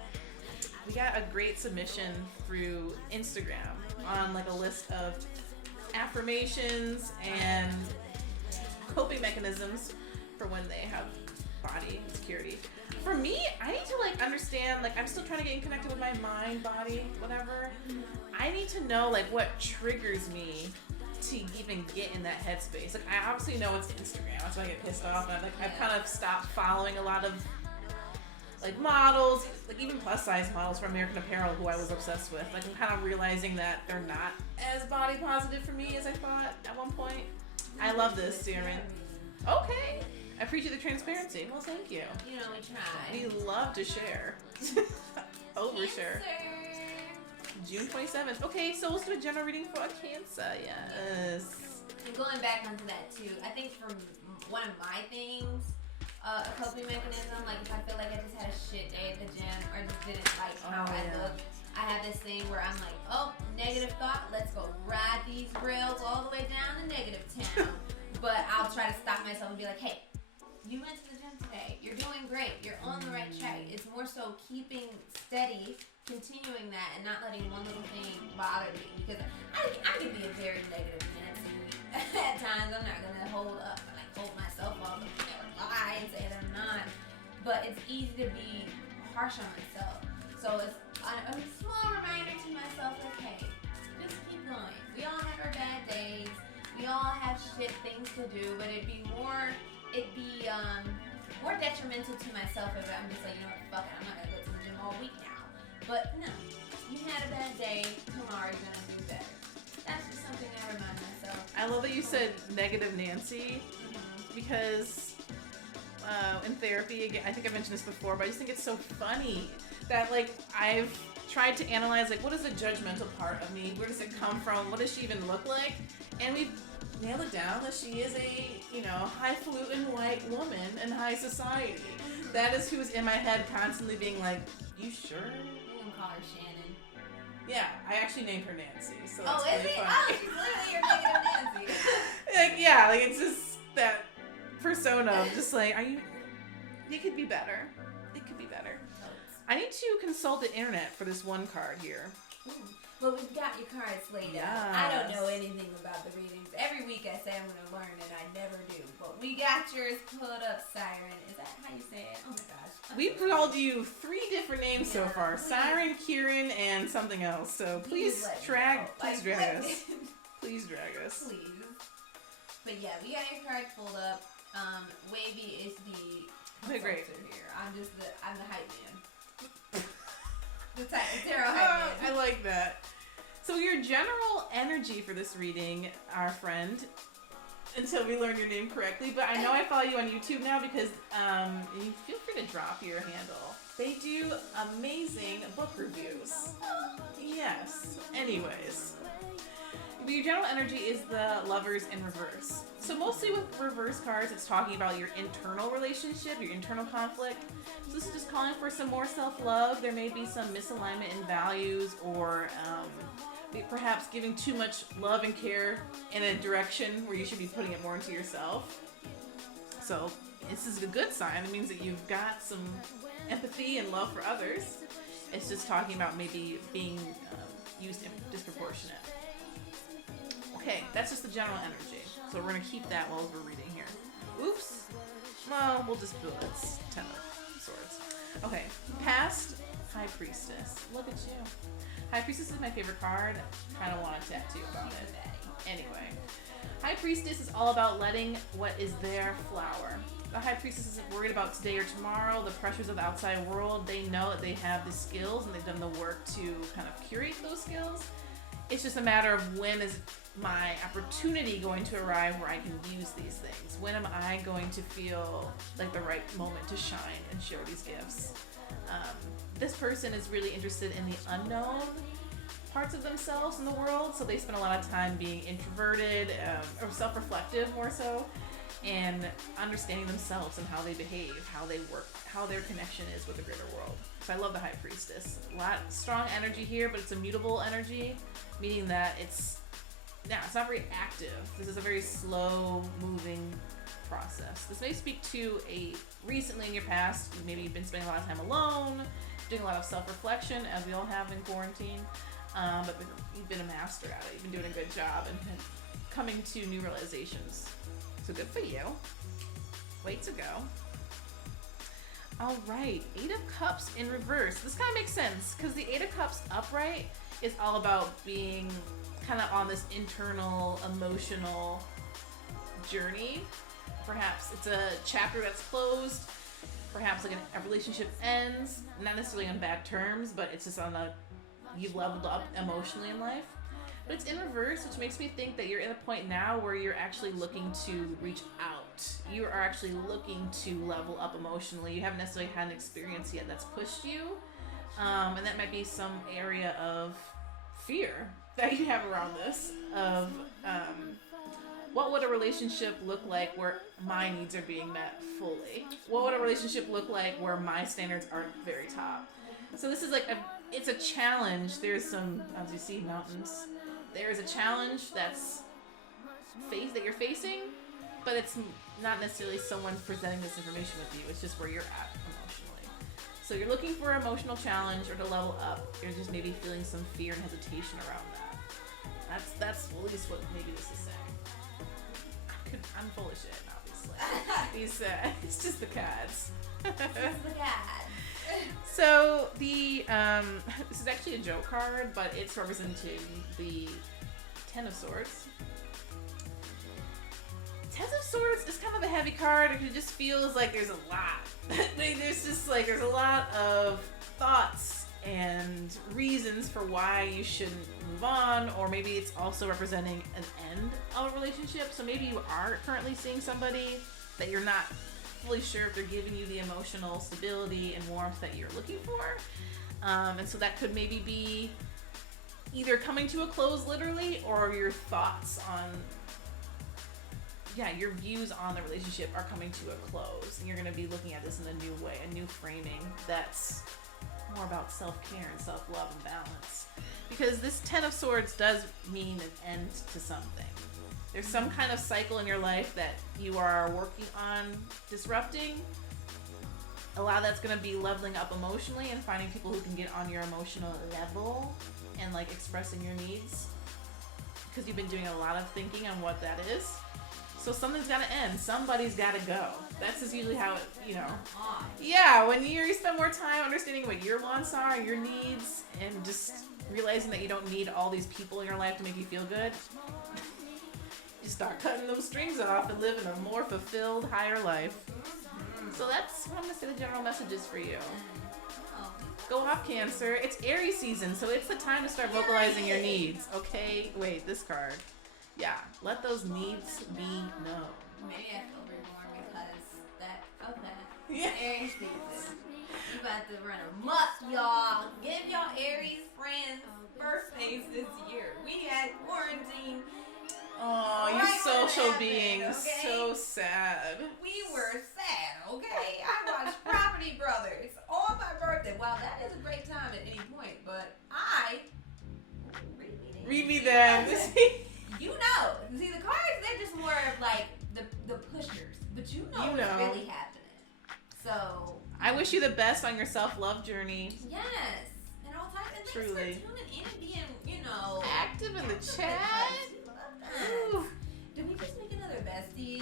We got a great submission through Instagram on like a list of affirmations and coping mechanisms for when they have body insecurity. For me, I need to like understand, like, I'm still trying to get connected with my mind, body, whatever. I need to know like what triggers me to even get in that headspace. Like, I obviously know it's Instagram, that's why I get pissed off. And I've kind of stopped following a lot of like models, like even plus size models from American Apparel who I was obsessed with. Like, I'm kind of realizing that they're not as body positive for me as I thought at one point. I love this, Darren. Okay. I appreciate the transparency. Well, thank you. We try. We love to share. Overshare. June 27th. Okay, so let's do a general reading for a Cancer. Yes. And going back onto that too, I think for one of my things, a coping mechanism, like if I feel like I just had a shit day at the gym or just didn't like how I look, I have this thing where I'm like, negative thought, let's go ride these rails all the way down to negative town. But I'll try to stop myself and be like, hey, you went to the gym today. You're doing great. You're on the right track. It's more so keeping steady, continuing that, and not letting one little thing bother me. Because I can be a very negative Nancy at times. I'm not going to hold up and like hold myself up and lie and say that I'm not. But it's easy to be harsh on myself. So it's a small reminder to myself that, hey, just keep going. We all have our bad days. We all have shit things to do, but it'd be more detrimental to myself if I'm just like, fuck it, I'm not gonna go to the gym all week now. But no, you had a bad day, tomorrow's gonna do better. That's just something I remind myself. I love that you said negative Nancy, because in therapy. Again, I think I mentioned this before, but I just think it's so funny that like I've tried to analyze like what is the judgmental part of me? Where does it come from? What does she even look like? And we've nailed it down that she is a, highfalutin white woman in high society. That is who is in my head constantly being like, you sure? You can call her Shannon. Yeah, I actually named her Nancy, so Oh, that's is really it? funny. Oh, she's literally your negative Nancy. like it's just that persona of just like, it could be better. It could be better. I need to consult the internet for this one card here. Well, we've got your cards laid out. I don't know anything about the readings. Every week I say I'm going to learn, and I never do. But we got yours pulled up, Siren. Is that how you say it? Oh my gosh. We've called you 3 different names so far. Please. Siren, Kieran, and something else. So please drag us. Please drag us. Please. But yeah, we got your cards pulled up. Wavy is the Okay, great. here. I'm the hype man. The tarot hype man. I like that. So your general energy for this reading, our friend, until we learn your name correctly, but I know I follow you on YouTube now because you feel free to drop your handle. They do amazing book reviews. Yes. Anyways. Your general energy is the Lovers in reverse. So mostly with reverse cards, it's talking about your internal relationship, your internal conflict. So this is just calling for some more self-love. There may be some misalignment in values or perhaps giving too much love and care in a direction where you should be putting it more into yourself. So this is a good sign. It means that you've got some empathy and love for others. It's just talking about maybe being used in disproportionate. Okay, that's just the general energy. So we're going to keep that while we're reading here. Oops. Well, we'll just do it. It's 10 of Swords. Okay, past High Priestess. Look at you. High Priestess is my favorite card. Kind of want a tattoo about it. Anyway, High Priestess is all about letting what is there flower. The High Priestess isn't worried about today or tomorrow, the pressures of the outside world. They know that they have the skills and they've done the work to kind of curate those skills. It's just a matter of when is my opportunity going to arrive where I can use these things? When am I going to feel like the right moment to shine and share these gifts? This person is really interested in the unknown parts of themselves in the world, so they spend a lot of time being introverted or self-reflective more so, and understanding themselves and how they behave, how they work, how their connection is with the greater world. So I love the High Priestess. A lot strong energy here, but it's a mutable energy, meaning that it's not very active. This is a very slow moving process. This may speak to recently in your past, maybe you've been spending a lot of time alone, doing a lot of self-reflection, as we all have in quarantine, but you've been a master at it. You've been doing a good job and coming to new realizations. So good for you. Way to go. All right, 8 of Cups in reverse. This kind of makes sense because the 8 of Cups upright is all about being kind of on this internal emotional journey. Perhaps it's a chapter that's closed. Perhaps like a relationship ends, not necessarily on bad terms, but it's just on you've leveled up emotionally in life. But it's in reverse, which makes me think that you're at a point now where you're actually looking to reach out. You are actually looking to level up emotionally. You haven't necessarily had an experience yet that's pushed you. And that might be some area of fear that you have around this of what would a relationship look like where my needs are being met fully? What would a relationship look like where my standards aren't very top? So this is like it's a challenge. There's some, as you see, mountains. There's a challenge that you're facing, but it's not necessarily someone presenting this information with you. It's just where you're at emotionally. So you're looking for an emotional challenge or to level up. You're just maybe feeling some fear and hesitation around that. That's at least what maybe this is saying. I'm full of shit, obviously. It's just the cards. It's the cat. So the this is actually a joke card, but it's representing the 10 of Swords. 10 of Swords is kind of a heavy card. It just feels like there's a lot. There's a lot of thoughts and reasons for why you shouldn't move on, or maybe it's also representing an end of a relationship. So maybe you are currently seeing somebody that you're not fully sure if they're giving you the emotional stability and warmth that you're looking for. And so that could maybe be either coming to a close literally, or your thoughts on, your views on the relationship are coming to a close. And you're going to be looking at this in a new way, a new framing that's more about self-care and self-love and balance. Because this Ten of Swords does mean an end to something. There's some kind of cycle in your life that you are working on disrupting. A lot of that's going to be leveling up emotionally and finding people who can get on your emotional level and like expressing your needs. Because you've been doing a lot of thinking on what that is. So something's got to end. Somebody's got to go. That's just usually how it, Yeah, when you spend more time understanding what your wants are, your needs, and just realizing that you don't need all these people in your life to make you feel good, you start cutting those strings off and living a more fulfilled, higher life. So that's what I'm going to say the general message is for you. Go off, Cancer. It's Aries season, so it's the time to start vocalizing your needs. Okay? Wait, this card. Yeah, let those needs be known. Maybe I feel reborn because of that. Yeah. Aries season. You about to run amok, y'all. Give y'all Aries friends birthdays this year. We had quarantine. Oh, you social beings. Okay? So sad. We were sad, okay? I watched Property Brothers on my birthday. Wow, that is a great time at any point, but Read me then. You know. See, the cards, they're just more of like the pushers, but you know what's really happening. So I wish you the best on your self-love journey. Yes. And all types of things. Truly. For tuning in and being, active in the chat. Ooh. Did we just make another bestie?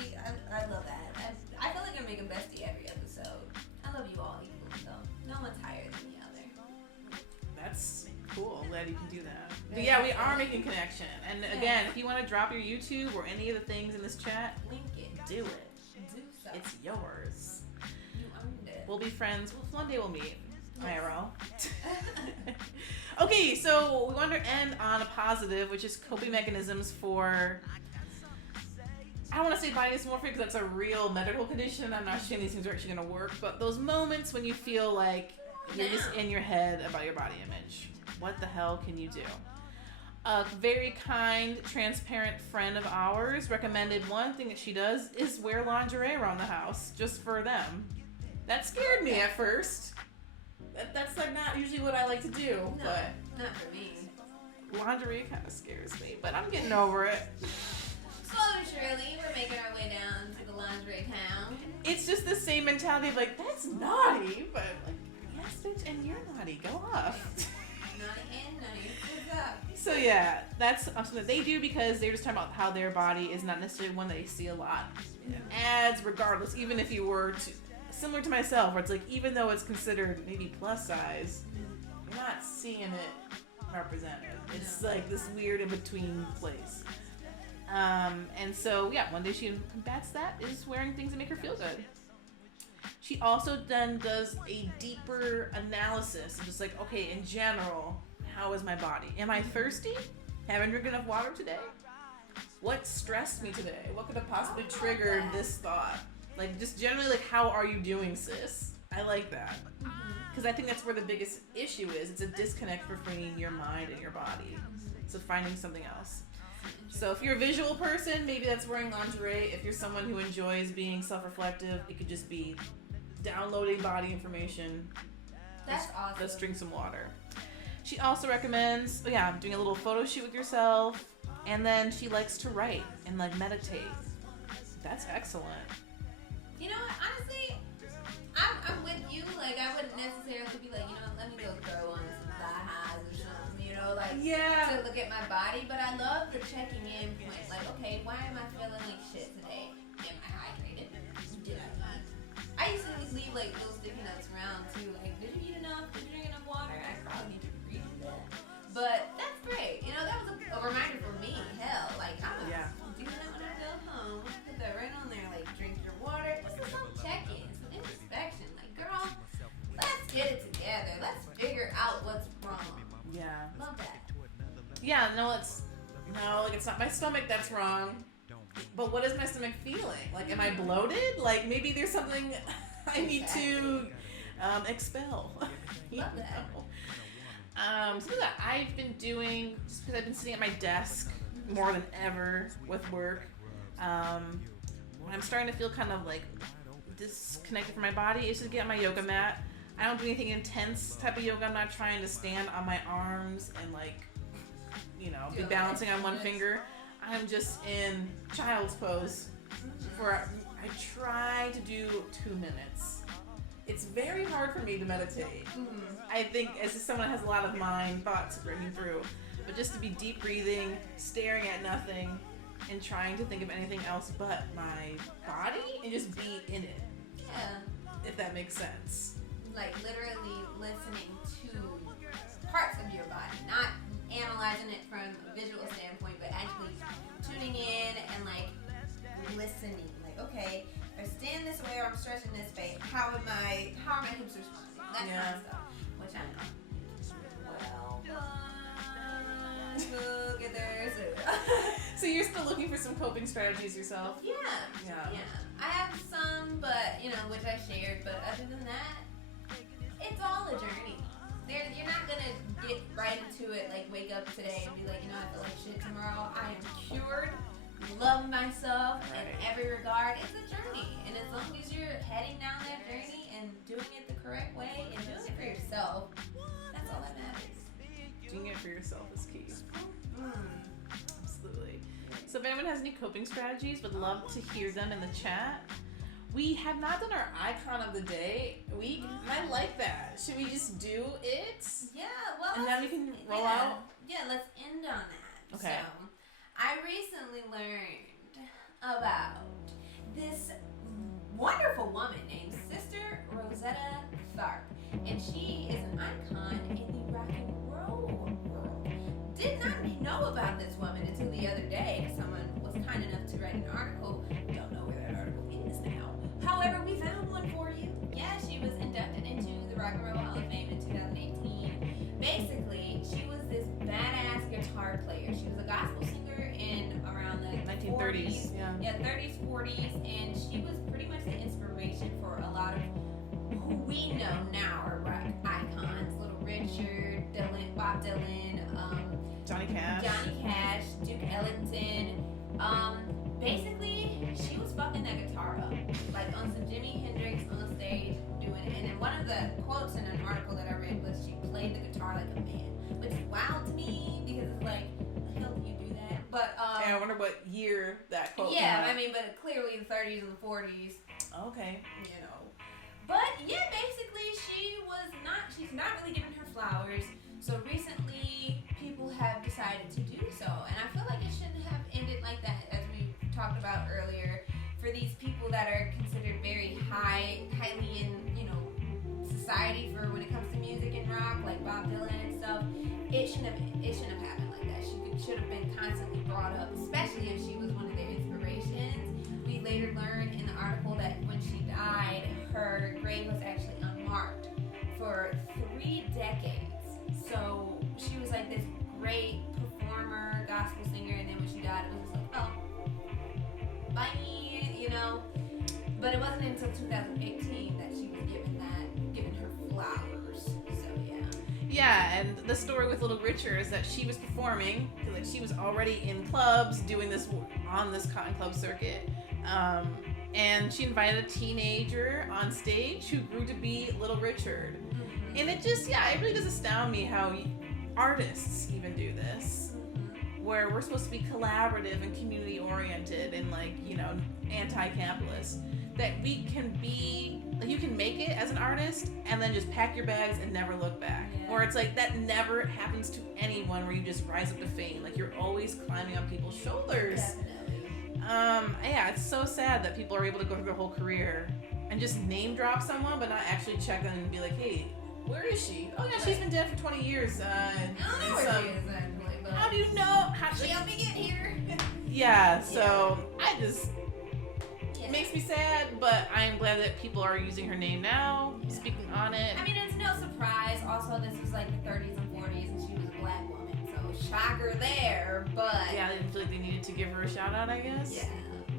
I love that. I feel like I'm making bestie every episode. I love you all equally, so no one's higher than the other. That's cool. I'm glad you can do that. But yeah, we are making connection. And again, if you want to drop your YouTube or any of the things in this chat, link it. Do it. Do so. It's yours. You earned it. We'll be friends. One day we'll meet. IRL. Okay, so we want to end on a positive, which is coping mechanisms for, I don't want to say body dysmorphia because that's a real medical condition. I'm not sure these things are actually going to work, but those moments when you feel like you're just in your head about your body image. What the hell can you do? A very kind, transparent friend of ours recommended one thing that she does is wear lingerie around the house just for them. That scared me at first. That's like not usually what I like to do, No, but not for me. lingerie kind of scares me, but I'm getting over it. Slowly, surely, we're making our way down to the lingerie town. It's just the same mentality of like, that's naughty, but like, yes, bitch, and you're naughty. Go off. Naughty and nice. What's up? So yeah, that's something that they do because they're just talking about how their body is not necessarily one that they see a lot in ads, regardless, even if you were to, similar to myself, where it's like, even though it's considered maybe plus size, you're not seeing it represented. It's like this weird in-between place. And so, yeah, one day she combats that is wearing things that make her feel good. She also then does a deeper analysis of just like, okay, in general, how is my body? Am I thirsty? Haven't drank enough water today? What stressed me today? What could have possibly triggered this thought? Like, just generally, like, how are you doing, sis? I like that. Because I think that's where the biggest issue is. It's a disconnect between your mind and your body. So finding something else. So if you're a visual person, maybe that's wearing lingerie. If you're someone who enjoys being self-reflective, it could just be downloading body information. That's awesome. Let's drink some water. She also recommends, doing a little photo shoot with yourself. And then she likes to write and, like, meditate. That's excellent. You know what? Honestly, I'm with you. Like, I wouldn't necessarily be like, let me go throw on some thigh highs or something, to look at my body. But I love the checking in point. Like, okay, why am I feeling like shit today? Am I hydrated? Did I eat? I used to leave, like, little sticky notes around, too. Like, did you eat enough? Did you drink enough water? I probably need to read that. But that's great. That was a reminder for me. Hell, like, I'm going to do that when I go home. Put that right on there. Like, drink your water. This is some check-in, some introspection. Like, girl, let's get it together. Let's figure out what's wrong. Yeah. Love that. Yeah, it's not my stomach that's wrong. but what is my stomach feeling? Like, am I bloated? Like, maybe there's something I need to expel. Love that. Something that I've been doing, just because I've been sitting at my desk more than ever with work, when I'm starting to feel kind of like disconnected from my body, is to get on my yoga mat. I don't do anything intense type of yoga. I'm not trying to stand on my arms and like, be balancing on one finger. I'm just in child's pose for, I try to do 2 minutes. It's very hard for me to meditate. I think as someone that has a lot of mind thoughts bringing through, but just to be deep breathing, staring at nothing, and trying to think of anything else but my body and just be in it. Yeah. If that makes sense. Like literally listening to parts of your body, not analyzing it from a visual standpoint, but actually tuning in and like listening. Like, okay, if I stand this way or I'm stretching this way, how are my hips responding? That kind of stuff. Which I know. Well done. Look at there. So you're still looking for some coping strategies yourself? Yeah. I have some, but which I shared. But other than that, it's all a journey. You're not gonna get right into it, like wake up today and be like, I feel like shit tomorrow. I am cured. Love myself in every regard. It's a journey, and as long as you're heading down that journey and doing it the correct way and doing it for yourself, that's all that matters. Doing it for yourself is key. Absolutely. So if anyone has any coping strategies, would love to hear them in the chat. We have not done our icon of the day. I like that. Should we just do it? Yeah, well, and then we can roll out? Yeah, let's end on that. Okay. So, I recently learned about this wonderful woman named Sister Rosetta Tharpe, and she is an icon in the rock and roll world. Did not know about this woman until the other day. Someone was kind enough to write an article. Don't know where that article is now. However, we found one for you. Yeah, she was inducted into the Rock and Roll Hall of Fame in 2018. Basically, she was this badass guitar player. She was a gospel singer in around the 1930s. 40s. Yeah, 30s, 40s, and she was pretty much the inspiration for a lot of who we know now are rock icons. Little Richard, Bob Dylan, Johnny Cash, Duke Ellington. Basically, she was fucking that guitar up, like on some Jimi Hendrix on stage doing it. And then one of the quotes in an article that I read was she played the guitar like a man, which is wild to me because it's like, the hell do you do that? But I wonder what year that quote. Yeah, I mean, but clearly the 30s and the 40s. Okay. But yeah, basically she's not really giving her flowers. So recently, people have decided to do so, and I feel like it shouldn't have ended like that, as we talked about earlier. For these people that are considered very highly in society for when it comes to music and rock, like Bob Dylan and stuff, it shouldn't have happened like that. She should have been constantly brought up, especially if she was one of their inspirations. We later learned in the article that when she died, her grave was actually unmarked for 3 decades. So she was like this great performer, gospel singer, and then when she died, it was just like, oh, bye, But it wasn't until 2018 that she was given her flowers. So yeah. Yeah, and the story with Little Richard is that she was performing, like she was already in clubs doing this on this cotton club circuit. And she invited a teenager on stage who grew to be Little Richard. Mm-hmm. And it really does astound me how artists even do this, where we're supposed to be collaborative and community oriented and anti-capitalist, that we can be, like, you can make it as an artist and then just pack your bags and never look back. Yeah. Or it's like that never happens to anyone, where you just rise up to fame. Like, you're always climbing on people's shoulders. Definitely. It's so sad that people are able to go through their whole career and just name drop someone but not actually check them and be like, hey, where is she? Oh yeah, she's been dead for 20 years. I don't know where she is actually, but how do you know? She helped me get here. It makes me sad, but I'm glad that people are using her name now, speaking on it. I mean, it's no surprise. Also, this was like the 30s and 40s, and she was a black woman, so shocker there, but Yeah, they didn't feel like they needed to give her a shout out, I guess. yeah.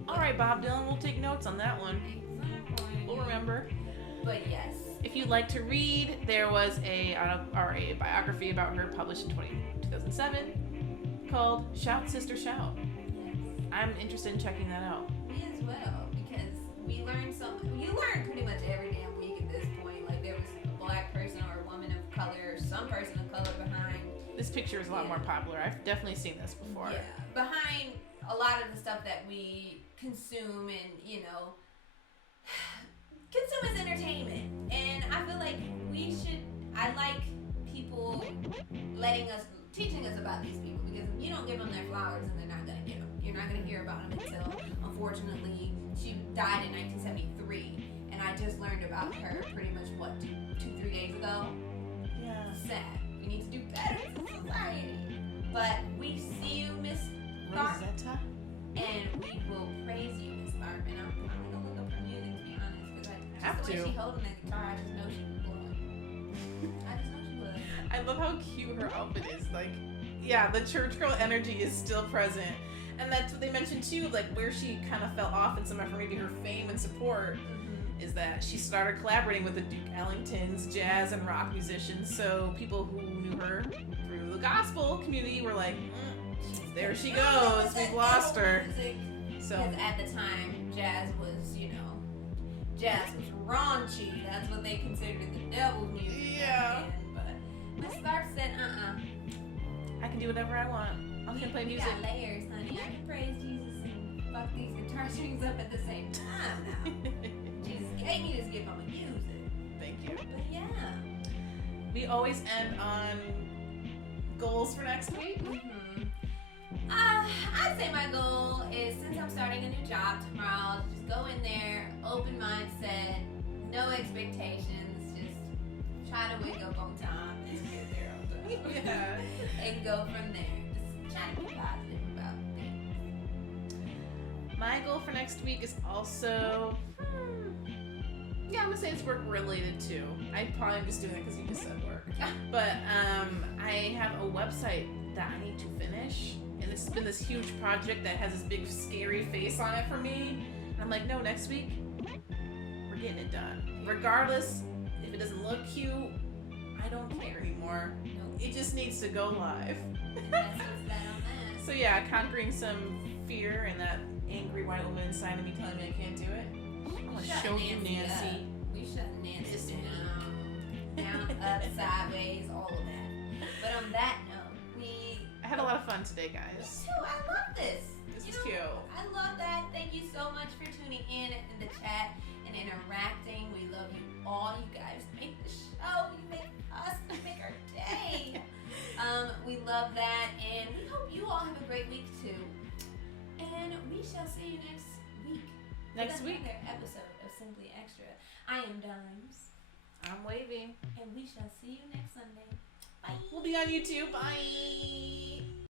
All right, Bob Dylan, we'll take notes on that one. Exactly. We'll remember. But yes. If you'd like to read, there was a biography about her published in 2007 called Shout Sister Shout. Yes. I'm interested in checking that out. Me as well, because you learn pretty much every damn week at this point. Like there was a black person or a woman of color, some person of color behind. This picture is a lot more popular. I've definitely seen this before. Yeah, behind a lot of the stuff that we consume and, consume as entertainment. And I feel like I like people teaching us about these people, because if you don't give them their flowers, then they're not going to get them. You're not going to hear about them until, unfortunately, she died in 1973. And I just learned about her pretty much, 2-3 days ago? Yeah. Sad. We need to do better as a society. But we see you, Miss Tharp, Rosetta? and we will praise you, Miss Tharp. And I'm gonna look up her music, to be honest, because Have the way to. she holding that guitar, I just know she was blowing. I just know she was. I love how cute her outfit is. Like, yeah, the church girl energy is still present. And that's what they mentioned too, like where she kind of fell off in some of her fame and support is that she started collaborating with the Duke Ellingtons, jazz and rock musicians. So people who knew her through the gospel community were like, there she goes, we've lost her. So Because at the time, jazz was raunchy. That's what they considered the devil's music. Yeah. But Miss Tharp said, I can do whatever I want. I'm gonna play we music. got layers, honey. I can praise Jesus and fuck these guitar strings up at the same time now. Jesus gave me this gift, I'm gonna use it. Thank you. But yeah. We always end on goals for next week. I'd say my goal is, since I'm starting a new job tomorrow, to just go in there, open mindset, no expectations, just try to wake up on time and get there on time. Yeah. And go from there. Just try to be positive about things. My goal for next week is also, I'm gonna say it's work related too. I probably am just doing it because you just said work. But I have a website that I need to finish, and it's been this huge project that has this big scary face on it for me. And I'm like, no, next week we're getting it done. Regardless if it doesn't look cute, I don't care anymore. Nope. It just needs to go live. And that's what's that on that. So yeah, conquering some fear and that angry white woman inside of me telling me I can't do it. I'm gonna show you, Nancy. We shut Nancy It's down, up, sideways, all of that. But on that note, I had a lot of fun today, guys. too. I love this. This is cute. I love that. Thank you so much for tuning in the chat and interacting. We love you all. You guys make the show. You make us. You make our day. We love that, and we hope you all have a great week too. And we shall see you next week. Next week. Another episode of Simply Extra. I am Dimes, I'm Wavy. and we shall see you next Sunday. Bye. We'll be on YouTube. Bye.